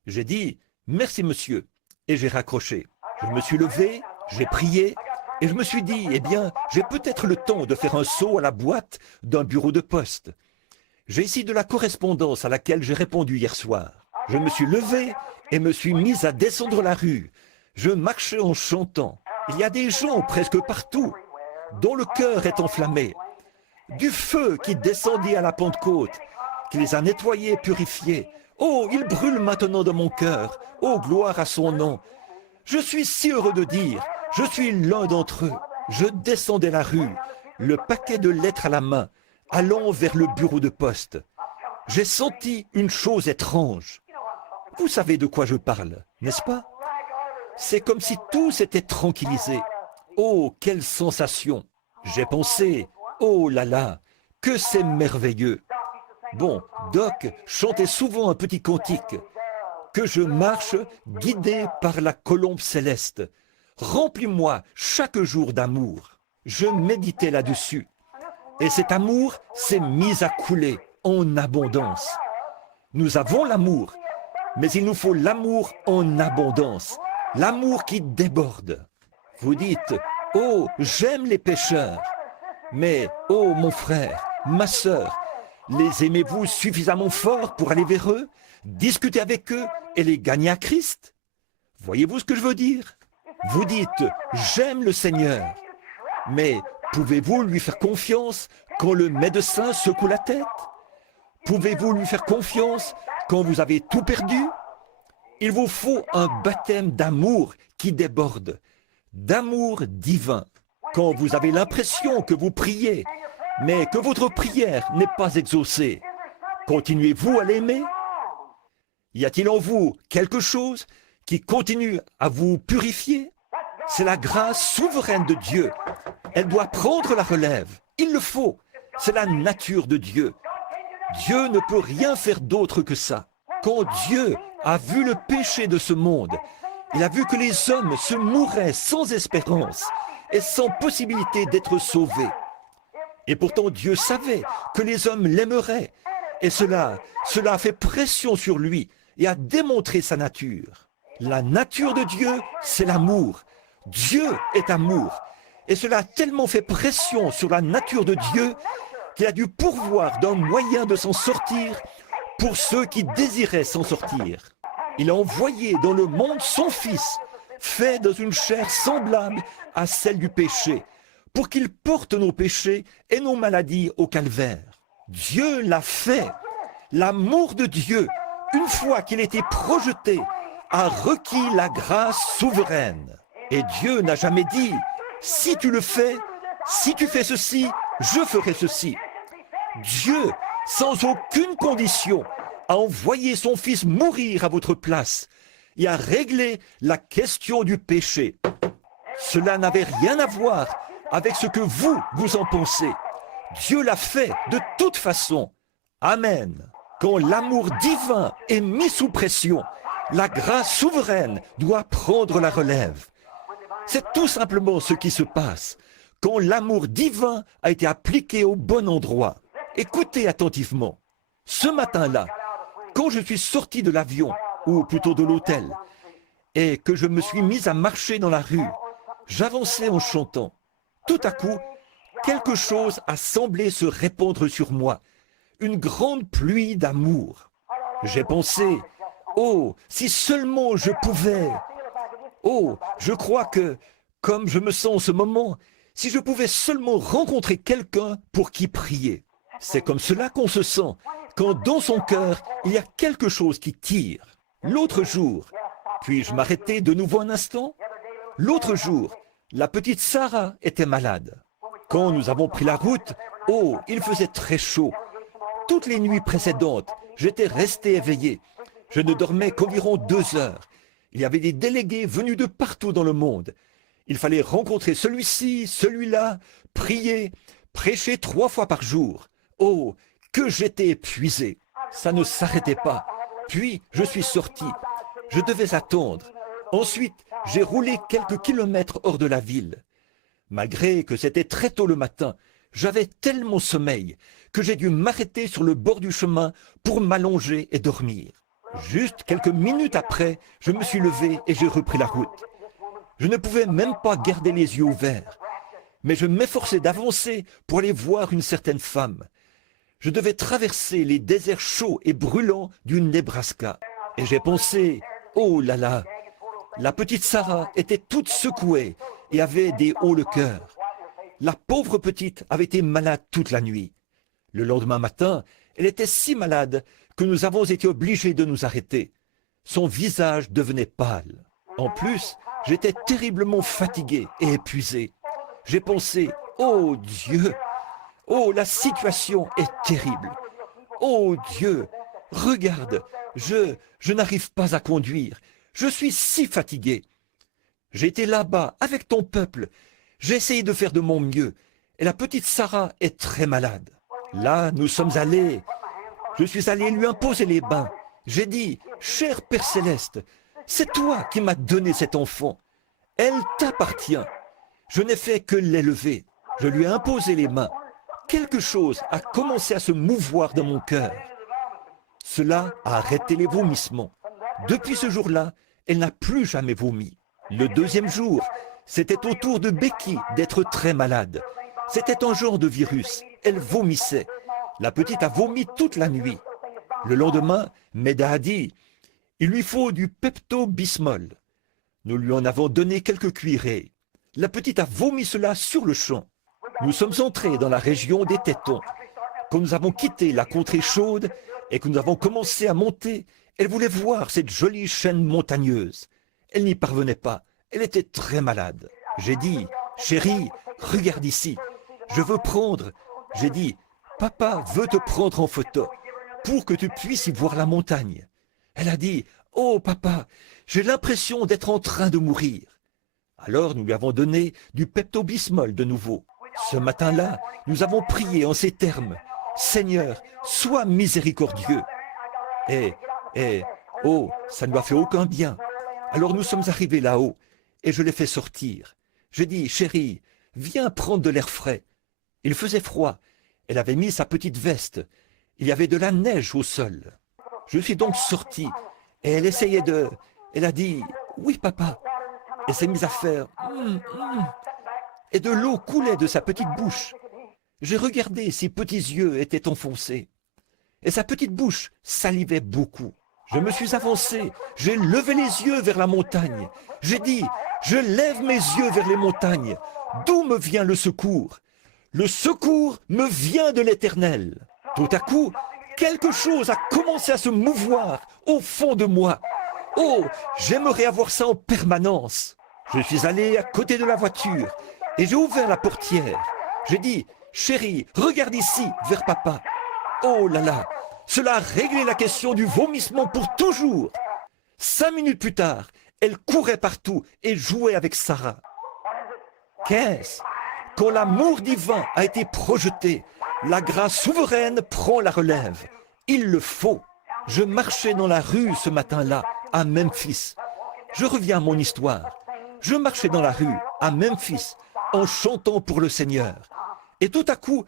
J'ai dit « Merci monsieur » et j'ai raccroché. Je me suis levé, j'ai prié et je me suis dit « Eh bien, j'ai peut-être le temps de faire un saut à la boîte d'un bureau de poste. » J'ai ici de la correspondance à laquelle j'ai répondu hier soir. Je me suis levé et me suis mis à descendre la rue. Je marchais en chantant. Il y a des gens presque partout dont le cœur est enflammé. Du feu qui descendit à la Pentecôte, qui les a nettoyés, purifiés. Oh, il brûle maintenant dans mon cœur. Oh, gloire à son nom. Je suis si heureux de dire, je suis l'un d'entre eux. Je descendais la rue, le paquet de lettres à la main, allant vers le bureau de poste. J'ai senti une chose étrange. Vous savez de quoi je parle, n'est-ce pas? C'est comme si tout s'était tranquillisé. Oh, quelle sensation! J'ai pensé, oh là là, que c'est merveilleux. Bon, Doc chantait souvent un petit cantique. Que je marche guidé par la colombe céleste. Remplis-moi chaque jour d'amour. Je méditais là-dessus. Et cet amour s'est mis à couler en abondance. Nous avons l'amour, mais il nous faut l'amour en abondance. L'amour qui déborde. Vous dites, oh, j'aime les pécheurs. Mais, oh, mon frère, ma sœur, les aimez-vous suffisamment fort pour aller vers eux, discuter avec eux et les gagner à Christ? Voyez-vous ce que je veux dire? Vous dites, j'aime le Seigneur. Mais pouvez-vous lui faire confiance quand le médecin secoue la tête? Pouvez-vous lui faire confiance quand vous avez tout perdu? Il vous faut un baptême d'amour qui déborde, d'amour divin. Quand vous avez l'impression que vous priez, mais que votre prière n'est pas exaucée, continuez-vous à l'aimer? Y a-t-il en vous quelque chose qui continue à vous purifier? C'est la grâce souveraine de Dieu. Elle doit prendre la relève. Il le faut. C'est la nature de Dieu. Dieu ne peut rien faire d'autre que ça. Quand Dieu a vu le péché de ce monde, il a vu que les hommes se mouraient sans espérance et sans possibilité d'être sauvés. Et pourtant Dieu savait que les hommes l'aimeraient. Et cela a fait pression sur lui et a démontré sa nature. La nature de Dieu, c'est l'amour. Dieu est amour. Et cela a tellement fait pression sur la nature de Dieu qu'il a dû pourvoir d'un moyen de s'en sortir pour ceux qui désiraient s'en sortir. Il a envoyé dans le monde son Fils, fait dans une chair semblable à celle du péché, pour qu'il porte nos péchés et nos maladies au calvaire. Dieu l'a fait. L'amour de Dieu, une fois qu'il était projeté, a requis la grâce souveraine. Et Dieu n'a jamais dit, si tu le fais, si tu fais ceci, je ferai ceci. Dieu, sans aucune condition, a envoyé son Fils mourir à votre place et a réglé la question du péché. Cela n'avait rien à voir avec ce que vous en pensez. Dieu l'a fait de toute façon. Amen. Quand l'amour divin est mis sous pression, la grâce souveraine doit prendre la relève. C'est tout simplement ce qui se passe quand l'amour divin a été appliqué au bon endroit. Écoutez attentivement. Ce matin-là, quand je suis sorti de l'avion, ou plutôt de l'hôtel, et que je me suis mis à marcher dans la rue, j'avançais en chantant. Tout à coup, quelque chose a semblé se répandre sur moi, une grande pluie d'amour. J'ai pensé, oh, si seulement je pouvais. Oh, je crois que, comme je me sens en ce moment, si je pouvais seulement rencontrer quelqu'un pour qui prier. C'est comme cela qu'on se sent, quand dans son cœur, il y a quelque chose qui tire. L'autre jour, puis-je m'arrêter de nouveau un instant? L'autre jour, la petite Sarah était malade. Quand nous avons pris la route, oh, il faisait très chaud. Toutes les nuits précédentes, j'étais resté éveillé. Je ne dormais qu'environ 2 heures. Il y avait des délégués venus de partout dans le monde. Il fallait rencontrer celui-ci, celui-là, prier, prêcher 3 fois par jour. Oh, que j'étais épuisé. Ça ne s'arrêtait pas. Puis, je suis sorti. Je devais attendre. Ensuite, j'ai roulé quelques kilomètres hors de la ville. Malgré que c'était très tôt le matin, j'avais tellement sommeil que j'ai dû m'arrêter sur le bord du chemin pour m'allonger et dormir. Juste quelques minutes après, je me suis levé et j'ai repris la route. Je ne pouvais même pas garder les yeux ouverts, mais je m'efforçais d'avancer pour aller voir une certaine femme. Je devais traverser les déserts chauds et brûlants du Nebraska. Et j'ai pensé, oh là là, la petite Sarah était toute secouée et avait des hauts le cœur. La pauvre petite avait été malade toute la nuit. Le lendemain matin, elle était si malade que nous avons été obligés de nous arrêter. Son visage devenait pâle. En plus, j'étais terriblement fatigué et épuisé. J'ai pensé, oh Dieu, oh la situation est terrible. Oh Dieu, regarde, je n'arrive pas à conduire. Je suis si fatigué. J'étais là-bas avec ton peuple. J'ai essayé de faire de mon mieux. Et la petite Sarah est très malade. Là, nous sommes allés. Je suis allé lui imposer les bains. J'ai dit, cher Père Céleste, c'est toi qui m'as donné cet enfant. Elle t'appartient. Je n'ai fait que l'élever. Je lui ai imposé les mains. Quelque chose a commencé à se mouvoir dans mon cœur. Cela a arrêté les vomissements. Depuis ce jour-là, elle n'a plus jamais vomi. Le deuxième jour, c'était au tour de Becky d'être très malade. C'était un genre de virus. Elle vomissait. La petite a vomi toute la nuit. Le lendemain, Meda a dit, il lui faut du Pepto-Bismol. Nous lui en avons donné quelques cuillerées. La petite a vomi cela sur le champ. Nous sommes entrés dans la région des Tétons. Quand nous avons quitté la contrée chaude et que nous avons commencé à monter, elle voulait voir cette jolie chaîne montagneuse. Elle n'y parvenait pas. Elle était très malade. J'ai dit, chérie, regarde ici. Je veux prendre. J'ai dit, papa veut te prendre en photo pour que tu puisses y voir la montagne. Elle a dit, oh papa, j'ai l'impression d'être en train de mourir. Alors nous lui avons donné du Pepto-Bismol de nouveau. Ce matin-là, nous avons prié en ces termes. Seigneur, sois miséricordieux. Oh, ça ne lui a fait aucun bien. Alors nous sommes arrivés là-haut et je l'ai fait sortir. J'ai dit, chérie, viens prendre de l'air frais. Il faisait froid. Elle avait mis sa petite veste. Il y avait de la neige au sol. Je suis donc sorti et elle essayait Elle a dit, oui papa. Elle s'est mise à faire, et de l'eau coulait de sa petite bouche. J'ai regardé, ses petits yeux étaient enfoncés, et sa petite bouche salivait beaucoup. Je me suis avancé, j'ai levé les yeux vers la montagne. J'ai dit, je lève mes yeux vers les montagnes. D'où me vient le secours? Le secours me vient de l'Éternel. Tout à coup, quelque chose a commencé à se mouvoir au fond de moi. Oh, j'aimerais avoir ça en permanence. Je suis allé à côté de la voiture et j'ai ouvert la portière. J'ai dit, chérie, regarde ici, vers papa. Oh là là, cela a réglé la question du vomissement pour toujours. 5 minutes plus tard, elle courait partout et jouait avec Sarah. Qu'est-ce? Quand l'amour divin a été projeté, la grâce souveraine prend la relève. Il le faut. Je marchais dans la rue ce matin-là, à Memphis. Je reviens à mon histoire. Je marchais dans la rue, à Memphis, en chantant pour le Seigneur. Et tout à coup,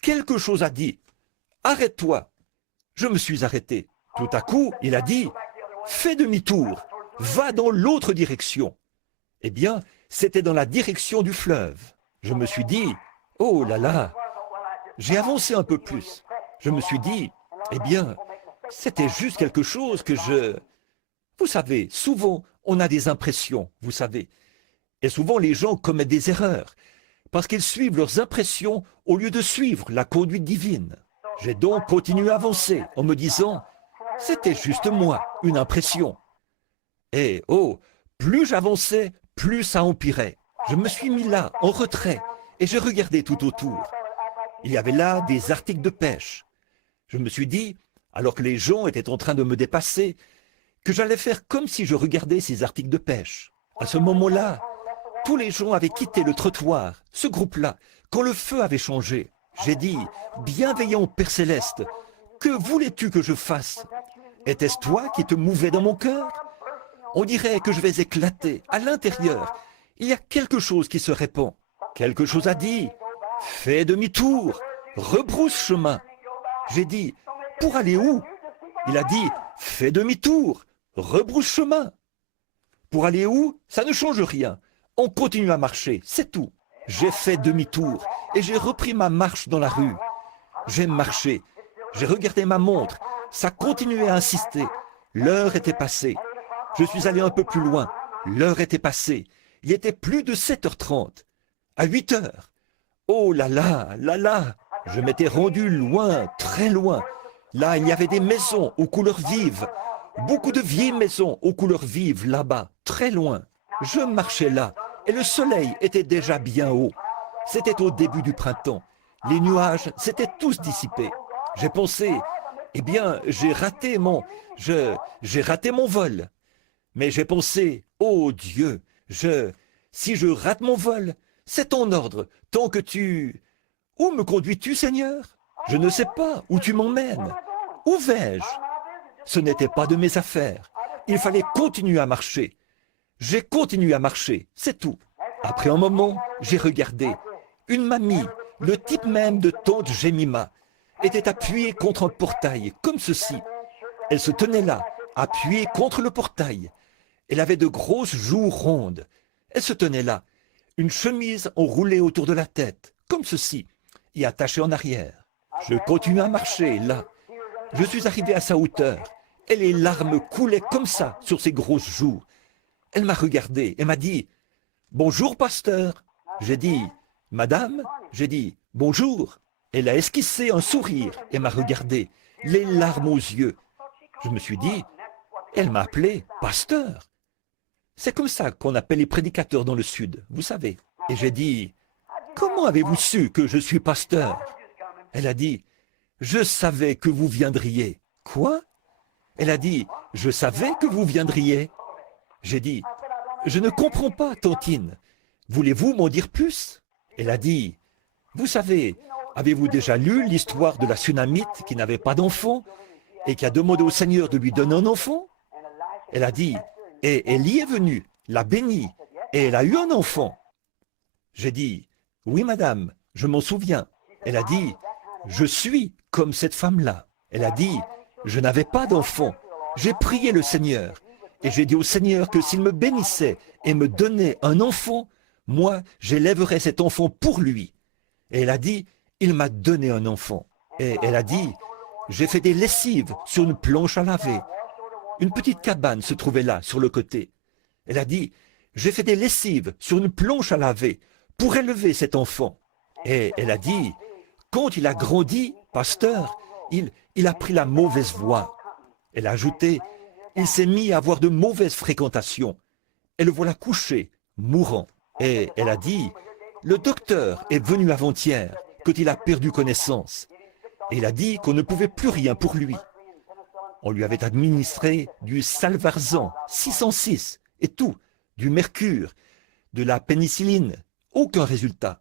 quelque chose a dit, « Arrête-toi !» Je me suis arrêté. Tout à coup, il a dit, « Fais demi-tour, va dans l'autre direction. » Eh bien, c'était dans la direction du fleuve. Je me suis dit, « Oh là là !» J'ai avancé un peu plus. Je me suis dit, « Eh bien, c'était juste quelque chose que je... » Vous savez, souvent, on a des impressions, vous savez. Et souvent, les gens commettent des erreurs, parce qu'ils suivent leurs impressions au lieu de suivre la conduite divine. J'ai donc continué à avancer en me disant, c'était juste moi, une impression. Et oh, plus j'avançais, plus ça empirait. Je me suis mis là, en retrait, et j'ai regardé tout autour. Il y avait là des articles de pêche. Je me suis dit, alors que les gens étaient en train de me dépasser, que j'allais faire comme si je regardais ces articles de pêche. À ce moment-là, tous les gens avaient quitté le trottoir, ce groupe-là, quand le feu avait changé. J'ai dit, bienveillant Père Céleste, que voulais-tu que je fasse? Était-ce toi qui te mouvais dans mon cœur? On dirait que je vais éclater. À l'intérieur, il y a quelque chose qui se répand. Quelque chose a dit, fais demi-tour, rebrousse chemin. J'ai dit, pour aller où? Il a dit, fais demi-tour, rebrousse chemin. Pour aller où? Ça ne change rien. On continue à marcher, c'est tout. J'ai fait demi-tour et j'ai repris ma marche dans la rue. J'ai marché, j'ai regardé ma montre, ça continuait à insister. L'heure était passée. Je suis allé un peu plus loin. L'heure était passée. Il était plus de 7h30. À 8h. Oh là là, là là. Je m'étais rendu loin, très loin. Là, il y avait des maisons aux couleurs vives. Beaucoup de vieilles maisons aux couleurs vives là-bas, très loin. Je marchais là et le soleil était déjà bien haut. C'était au début du printemps. Les nuages s'étaient tous dissipés. J'ai pensé, eh bien, j'ai raté mon vol. Mais j'ai pensé, oh Dieu, si je rate mon vol, c'est ton ordre, tant que tu... Où me conduis-tu, Seigneur? Je ne sais pas où tu m'emmènes. Où vais-je? Ce n'était pas de mes affaires. Il fallait continuer à marcher. J'ai continué à marcher, c'est tout. Après un moment, j'ai regardé. Une mamie, le type même de tante Jemima, était appuyée contre un portail, comme ceci. Elle se tenait là, appuyée contre le portail. Elle avait de grosses joues rondes. Elle se tenait là, une chemise enroulée autour de la tête, comme ceci, et attachée en arrière. Je continuais à marcher, là. Je suis arrivé à sa hauteur, et les larmes coulaient comme ça sur ses grosses joues. Elle m'a regardé et m'a dit « Bonjour, pasteur ». J'ai dit « Madame ». J'ai dit « Bonjour ». Elle a esquissé un sourire et m'a regardé, les larmes aux yeux. Je me suis dit « Elle m'a appelé pasteur ». C'est comme ça qu'on appelle les prédicateurs dans le Sud, vous savez. Et j'ai dit « Comment avez-vous su que je suis pasteur ?» Elle a dit « Je savais que vous viendriez. » Quoi? Elle a dit « Je savais que vous viendriez. » J'ai dit « Je ne comprends pas, tantine. Voulez-vous m'en dire plus ?» Elle a dit « Vous savez, avez-vous déjà lu l'histoire de la Sunamite qui n'avait pas d'enfant et qui a demandé au Seigneur de lui donner un enfant ?» Elle a dit « Et Élie est venu, l'a béni, et elle a eu un enfant. » J'ai dit « Oui, madame, je m'en souviens. » Elle a dit « Je suis comme cette femme-là. » Elle a dit « Je n'avais pas d'enfant. J'ai prié le Seigneur. Et j'ai dit au Seigneur que s'il me bénissait et me donnait un enfant, moi, j'élèverais cet enfant pour lui. Et elle a dit, il m'a donné un enfant. Et elle a dit, j'ai fait des lessives sur une planche à laver. Une petite cabane se trouvait là, sur le côté. Elle a dit, j'ai fait des lessives sur une planche à laver pour élever cet enfant. Et elle a dit, quand il a grandi, pasteur, il a pris la mauvaise voie. Elle a ajouté, il s'est mis à avoir de mauvaises fréquentations. Et le voilà couché, mourant. Et elle a dit, le docteur est venu avant-hier, quand il a perdu connaissance. Et il a dit qu'on ne pouvait plus rien pour lui. On lui avait administré du Salvarsan 606 et tout, du mercure, de la pénicilline. Aucun résultat.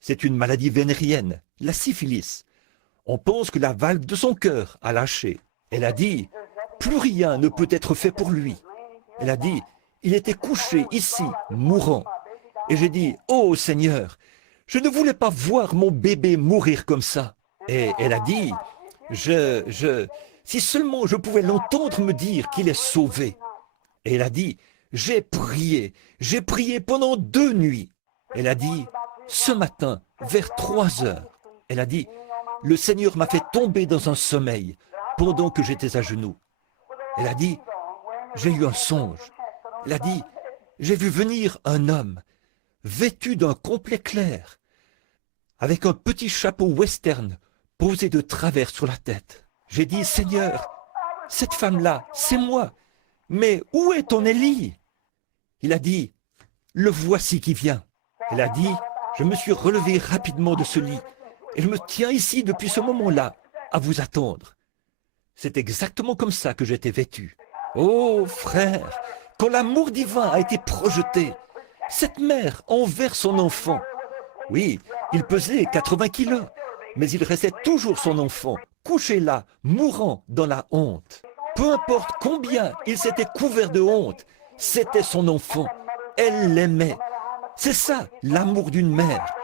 C'est une maladie vénérienne, la syphilis. On pense que la valve de son cœur a lâché. Elle a dit, plus rien ne peut être fait pour lui. Elle a dit, il était couché ici, mourant. Et j'ai dit, oh Seigneur, je ne voulais pas voir mon bébé mourir comme ça. Et elle a dit, si seulement je pouvais l'entendre me dire qu'il est sauvé. Et elle a dit, j'ai prié pendant 2 nuits. Elle a dit, ce matin, vers 3 heures, elle a dit, le Seigneur m'a fait tomber dans un sommeil pendant que j'étais à genoux. Elle a dit, j'ai eu un songe. Elle a dit, j'ai vu venir un homme, vêtu d'un complet clair, avec un petit chapeau western posé de travers sur la tête. J'ai dit, Seigneur, cette femme-là, c'est moi, mais où est ton Élie? Il a dit, le voici qui vient. Elle a dit, je me suis relevé rapidement de ce lit, et je me tiens ici depuis ce moment-là, à vous attendre. C'est exactement comme ça que j'étais vêtu. Oh, frère, quand l'amour divin a été projeté, cette mère envers son enfant, oui, il pesait 80 kilos, mais il restait toujours son enfant, couché là, mourant dans la honte. Peu importe combien il s'était couvert de honte, c'était son enfant. Elle l'aimait. C'est ça, l'amour d'une mère.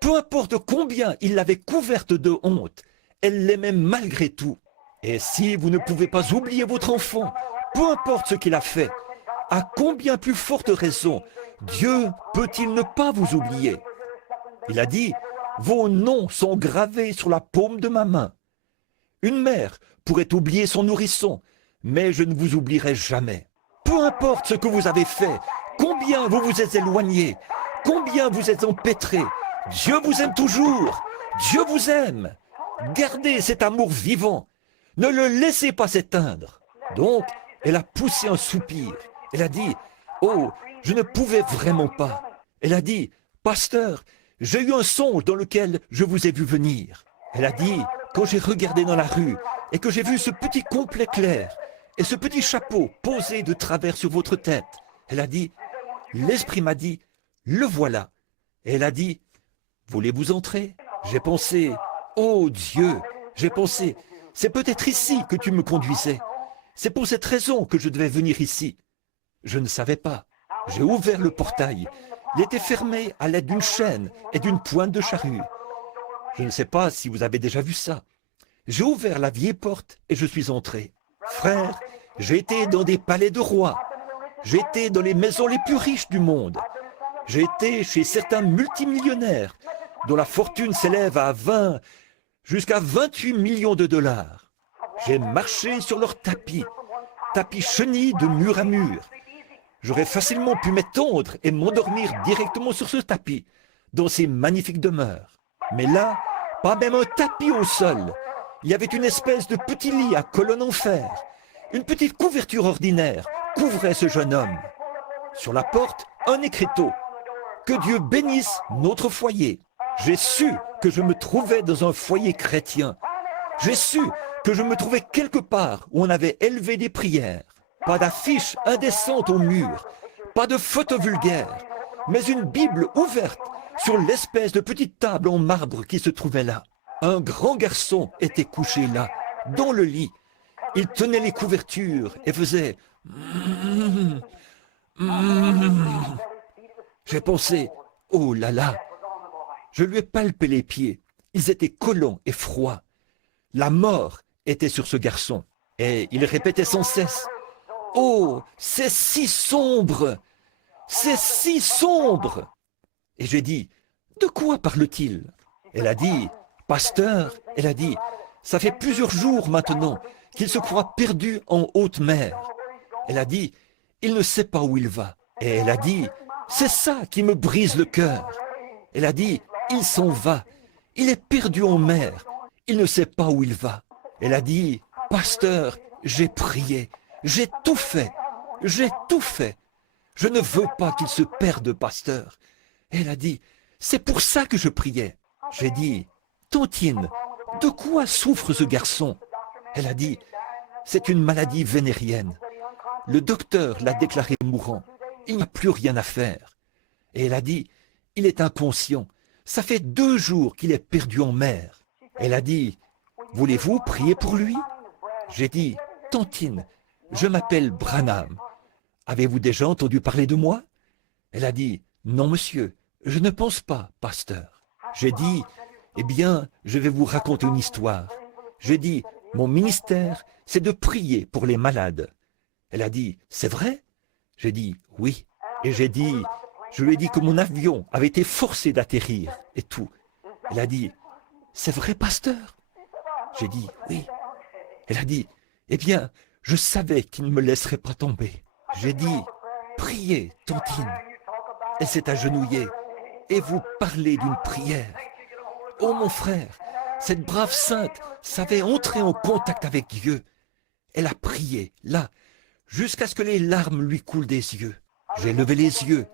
Peu importe combien il l'avait couverte de honte, elle l'aimait malgré tout. Et si vous ne pouvez pas oublier votre enfant, peu importe ce qu'il a fait, à combien plus forte raison Dieu peut-il ne pas vous oublier? Il a dit, vos noms sont gravés sur la paume de ma main. Une mère pourrait oublier son nourrisson, mais je ne vous oublierai jamais. Peu importe ce que vous avez fait, combien vous vous êtes éloigné, combien vous êtes empêtré, Dieu vous aime toujours. Dieu vous aime. Gardez cet amour vivant. Ne le laissez pas s'éteindre. Donc, elle a poussé un soupir. Elle a dit, oh, je ne pouvais vraiment pas. Elle a dit, pasteur, j'ai eu un songe dans lequel je vous ai vu venir. Elle a dit, quand j'ai regardé dans la rue et que j'ai vu ce petit complet clair et ce petit chapeau posé de travers sur votre tête, elle a dit, l'Esprit m'a dit, le voilà. Et elle a dit, voulez-vous entrer? J'ai pensé, oh Dieu, j'ai pensé, c'est peut-être ici que tu me conduisais. C'est pour cette raison que je devais venir ici. Je ne savais pas. J'ai ouvert le portail. Il était fermé à l'aide d'une chaîne et d'une pointe de charrue. Je ne sais pas si vous avez déjà vu ça. J'ai ouvert la vieille porte et je suis entré. Frère, j'ai été dans des palais de rois. J'ai été dans les maisons les plus riches du monde. J'ai été chez certains multimillionnaires dont la fortune s'élève à 20 jusqu'à 28 millions de dollars. J'ai marché sur leurs tapis chenilles de mur à mur. J'aurais facilement pu m'étendre et m'endormir directement sur ce tapis, dans ces magnifiques demeures. Mais là, pas même un tapis au sol. Il y avait une espèce de petit lit à colonne en fer. Une petite couverture ordinaire couvrait ce jeune homme. Sur la porte, un écriteau. Que Dieu bénisse notre foyer. J'ai su que je me trouvais dans un foyer chrétien. J'ai su que je me trouvais quelque part où on avait élevé des prières. Pas d'affiches indécentes au mur, pas de photos vulgaires, mais une Bible ouverte sur l'espèce de petite table en marbre qui se trouvait là. Un grand garçon était couché là, dans le lit. Il tenait les couvertures et faisait J'ai pensé, oh là là. Je lui ai palpé les pieds. Ils étaient collants et froids. La mort était sur ce garçon. Et il répétait sans cesse, Oh, c'est si sombre! C'est si sombre! Et j'ai dit, de quoi parle-t-il? Elle a dit, pasteur, elle a dit, ça fait plusieurs jours maintenant qu'il se croit perdu en haute mer. Elle a dit, il ne sait pas où il va. Et elle a dit, c'est ça qui me brise le cœur. Elle a dit, il s'en va, il est perdu en mer, il ne sait pas où il va. Elle a dit, pasteur, j'ai prié, j'ai tout fait, j'ai tout fait. Je ne veux pas qu'il se perde, pasteur. Elle a dit, c'est pour ça que je priais. J'ai dit, Tantine, de quoi souffre ce garçon? Elle a dit, c'est une maladie vénérienne. Le docteur l'a déclaré mourant. Il n'y a plus rien à faire. Et elle a dit, il est inconscient. Ça fait 2 jours qu'il est perdu en mer. Elle a dit, voulez-vous prier pour lui? J'ai dit, Tantine, je m'appelle Branham. Avez-vous déjà entendu parler de moi? Elle a dit, non monsieur, je ne pense pas, pasteur. J'ai dit, eh bien, je vais vous raconter une histoire. J'ai dit, mon ministère, c'est de prier pour les malades. Elle a dit, c'est vrai? J'ai dit, oui. Et j'ai dit, je lui ai dit que mon avion avait été forcé d'atterrir et tout. Elle a dit, c'est vrai, pasteur? J'ai dit, oui. Elle a dit, eh bien, je savais qu'il ne me laisserait pas tomber. J'ai dit, priez, Tantine. Elle s'est agenouillée et vous parlez d'une prière. Oh mon frère, cette brave sainte savait entrer en contact avec Dieu. Elle a prié, là, jusqu'à ce que les larmes lui coulent des yeux. J'ai levé les yeux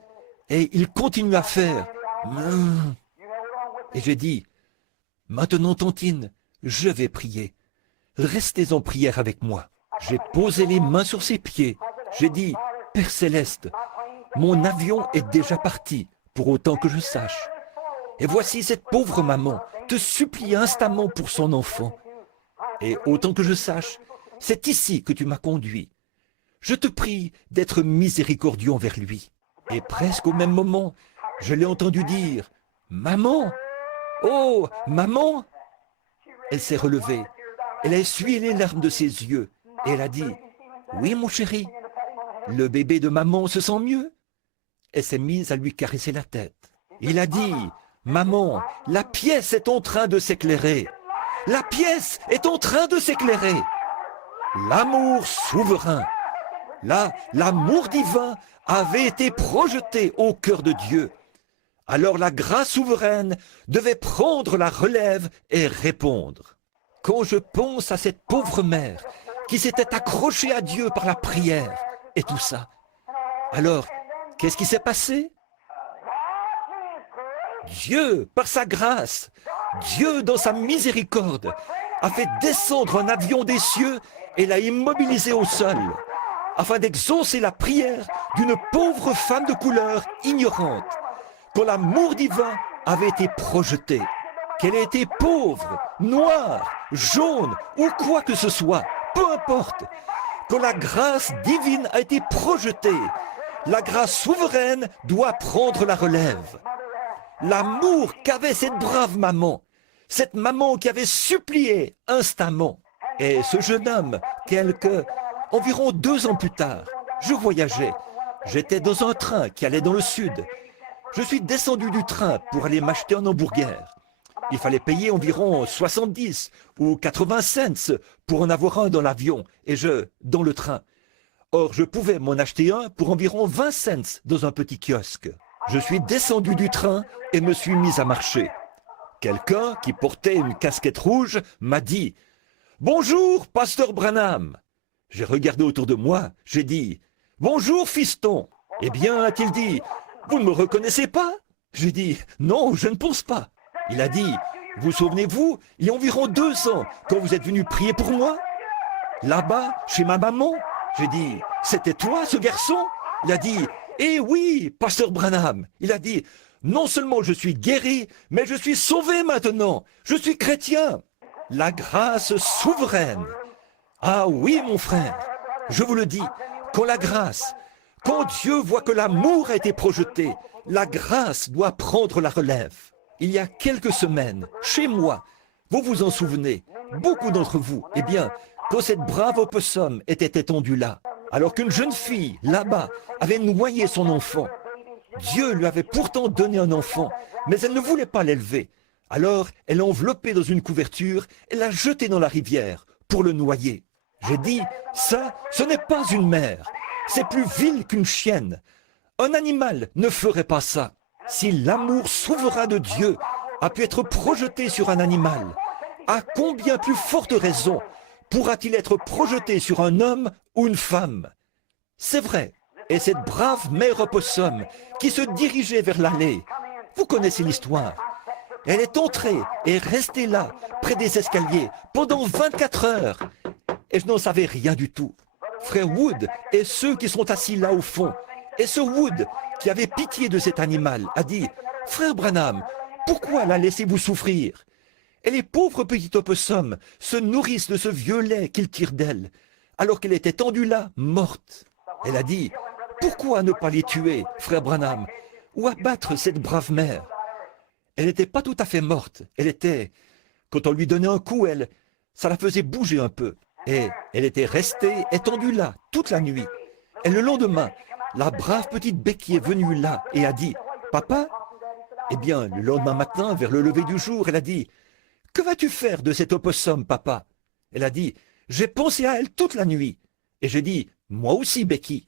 et il continue à faire. Et j'ai dit, maintenant Tantine, je vais prier. Restez en prière avec moi. J'ai posé les mains sur ses pieds. J'ai dit, Père Céleste, mon avion est déjà parti, pour autant que je sache. Et voici cette pauvre maman te supplie instamment pour son enfant. Et autant que je sache, c'est ici que tu m'as conduit. Je te prie d'être miséricordieux envers lui. Et presque au même moment, je l'ai entendu dire, Maman! Oh, maman! Elle s'est relevée. Elle a essuyé les larmes de ses yeux. Et elle a dit, oui, mon chéri, le bébé de maman se sent mieux? Elle s'est mise à lui caresser la tête. Il a dit, maman, la pièce est en train de s'éclairer. La pièce est en train de s'éclairer. L'amour souverain. Là, l'amour divin avait été projeté au cœur de Dieu. Alors la grâce souveraine devait prendre la relève et répondre. Quand je pense à cette pauvre mère qui s'était accrochée à Dieu par la prière et tout ça, alors, qu'est-ce qui s'est passé? Dieu, par sa grâce, Dieu, dans sa miséricorde, a fait descendre un avion des cieux et l'a immobilisé au sol, afin d'exaucer la prière d'une pauvre femme de couleur ignorante, quand l'amour divin avait été projeté, qu'elle ait été pauvre, noire, jaune ou quoi que ce soit, peu importe, quand la grâce divine a été projetée, la grâce souveraine doit prendre la relève. L'amour qu'avait cette brave maman, cette maman qui avait supplié instamment, et ce jeune homme, environ 2 ans plus tard, je voyageais, j'étais dans un train qui allait dans le sud. Je suis descendu du train pour aller m'acheter un hamburger. Il fallait payer environ 70 ou 80 cents pour en avoir un dans l'avion et dans le train. Or, je pouvais m'en acheter un pour environ 20 cents dans un petit kiosque. Je suis descendu du train et me suis mis à marcher. Quelqu'un qui portait une casquette rouge m'a dit « Bonjour, pasteur Branham !» J'ai regardé autour de moi, j'ai dit « Bonjour, fiston !» Eh bien, a-t-il dit « Vous ne me reconnaissez pas ?» J'ai dit « Non, je ne pense pas. » Il a dit « Vous souvenez-vous, il y a environ 2 ans, quand vous êtes venu prier pour moi? Là-bas, chez ma maman ?» J'ai dit « C'était toi, ce garçon ?» Il a dit « Eh oui, pasteur Branham !» Il a dit « Non seulement je suis guéri, mais je suis sauvé maintenant. Je suis chrétien. » La grâce souveraine. Ah oui, mon frère, je vous le dis, quand Dieu voit que l'amour a été projeté, la grâce doit prendre la relève. Il y a quelques semaines, chez moi, vous vous en souvenez, beaucoup d'entre vous, eh bien, quand cette brave opossum était étendue là, alors qu'une jeune fille, là-bas, avait noyé son enfant. Dieu lui avait pourtant donné un enfant, mais elle ne voulait pas l'élever. Alors, elle l'a enveloppé dans une couverture et l'a jeté dans la rivière pour le noyer. J'ai dit, ça, ce n'est pas une mère. C'est plus vil qu'une chienne. Un animal ne ferait pas ça. Si l'amour souverain de Dieu a pu être projeté sur un animal, à combien plus forte raison pourra-t-il être projeté sur un homme ou une femme? C'est vrai. Et cette brave mère opossum qui se dirigeait vers l'allée, vous connaissez l'histoire. Elle est entrée et est restée là, près des escaliers, pendant 24 heures. Et je n'en savais rien du tout. Frère Wood et ceux qui sont assis là au fond, et ce Wood qui avait pitié de cet animal, a dit « Frère Branham, pourquoi la laissez-vous souffrir ?» Et les pauvres petits opossums se nourrissent de ce vieux lait qu'ils tirent d'elle, alors qu'elle était tendue là, morte. Elle a dit « Pourquoi ne pas les tuer, frère Branham, ou abattre cette brave mère ?» Elle n'était pas tout à fait morte, elle était... Quand on lui donnait un coup, ça la faisait bouger un peu. Et elle était restée étendue là, toute la nuit. Et le lendemain, la brave petite Becky est venue là et a dit « Papa ?» Eh bien, le lendemain matin, vers le lever du jour, elle a dit « Que vas-tu faire de cet opossum, papa ?» Elle a dit « J'ai pensé à elle toute la nuit. » Et j'ai dit « Moi aussi, Becky. »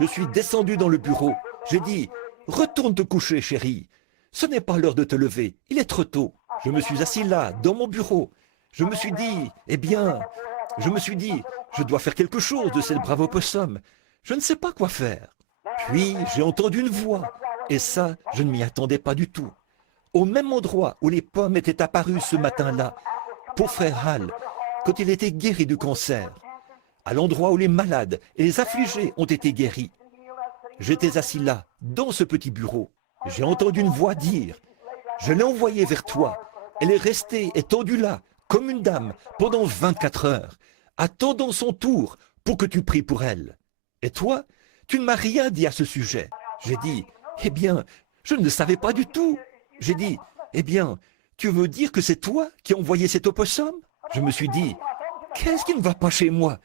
Je suis descendu dans le bureau. J'ai dit « Retourne te coucher, chérie. Ce n'est pas l'heure de te lever, il est trop tôt. » Je me suis assis là, dans mon bureau. Je me suis dit « Eh bien... » Je me suis dit « Je dois faire quelque chose de cette brave opossum. Je ne sais pas quoi faire. » Puis j'ai entendu une voix. Et ça, je ne m'y attendais pas du tout. Au même endroit où les pommes étaient apparues ce matin-là, pour frère Hall, quand il était guéri du cancer. À l'endroit où les malades et les affligés ont été guéris. J'étais assis là, dans ce petit bureau. J'ai entendu une voix dire « Je l'ai envoyée vers toi. Elle est restée étendue là, comme une dame, pendant 24 heures, attendant son tour pour que tu pries pour elle. Et toi, tu ne m'as rien dit à ce sujet. » J'ai dit « Eh bien, je ne le savais pas du tout. » J'ai dit « Eh bien, tu veux dire que c'est toi qui as envoyé cet opossum ?» Je me suis dit « Qu'est-ce qui ne va pas chez moi?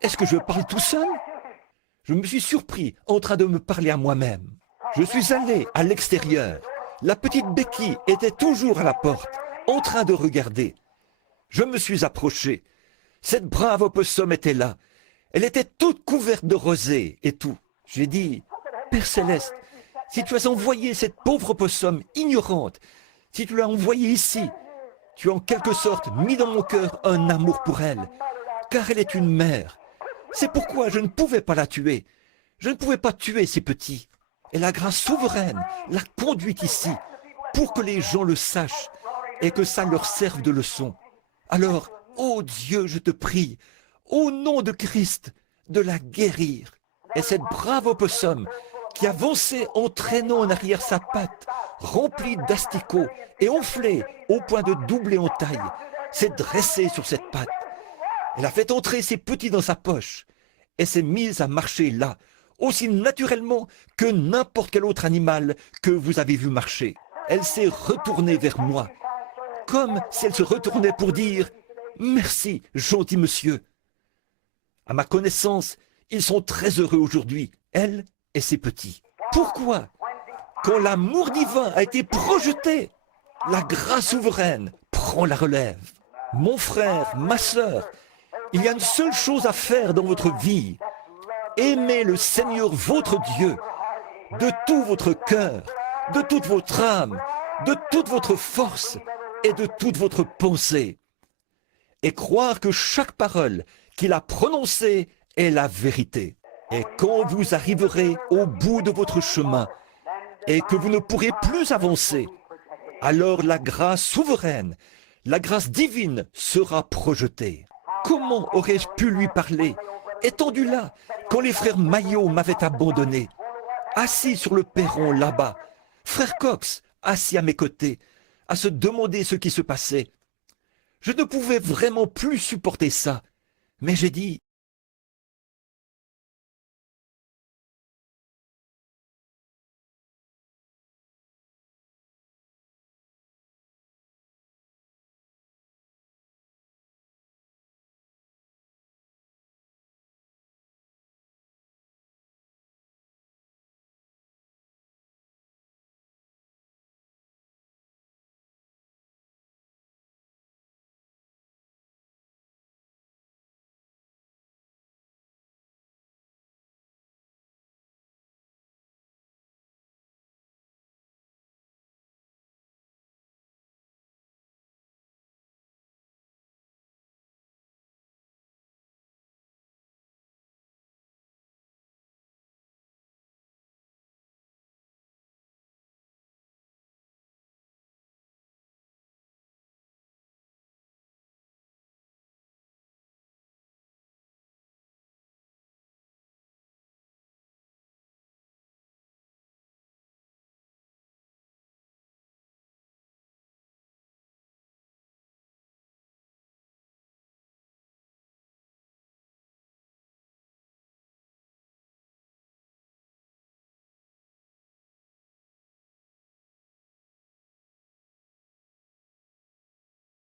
Est-ce que je parle tout seul ?» Je me suis surpris en train de me parler à moi-même. Je suis allé à l'extérieur. La petite Becky était toujours à la porte, en train de regarder. Je me suis approché. Cette brave opossum était là. Elle était toute couverte de rosée et tout. J'ai dit, Père Céleste, si tu as envoyé cette pauvre opossum ignorante, si tu l'as envoyée ici, tu as en quelque sorte mis dans mon cœur un amour pour elle, car elle est une mère. C'est pourquoi je ne pouvais pas la tuer. Je ne pouvais pas tuer ces petits. Et la grâce souveraine l'a conduite ici, pour que les gens le sachent et que ça leur serve de leçon. Alors, ô Dieu, je te prie, au nom de Christ, de la guérir. Et cette brave opossum qui avançait en traînant en arrière sa patte, remplie d'asticots et enflée au point de doubler en taille, s'est dressée sur cette patte. Elle a fait entrer ses petits dans sa poche et s'est mise à marcher là, aussi naturellement que n'importe quel autre animal que vous avez vu marcher. Elle s'est retournée vers moi, comme si elle se retournait pour dire « Merci, gentil monsieur ». À ma connaissance, ils sont très heureux aujourd'hui, elle et ses petits. Pourquoi? Quand l'amour divin a été projeté, la grâce souveraine prend la relève. Mon frère, ma sœur, il y a une seule chose à faire dans votre vie. Aimez le Seigneur votre Dieu de tout votre cœur, de toute votre âme, de toute votre force et de toute votre pensée. Et croire que chaque parole qu'il a prononcée est la vérité. Et quand vous arriverez au bout de votre chemin et que vous ne pourrez plus avancer, alors la grâce souveraine, la grâce divine sera projetée. Comment aurais-je pu lui parler, étendu là, quand les frères Maillot m'avaient abandonné, assis sur le perron là-bas, frère Cox assis à mes côtés, à se demander ce qui se passait. Je ne pouvais vraiment plus supporter ça, mais j'ai dit,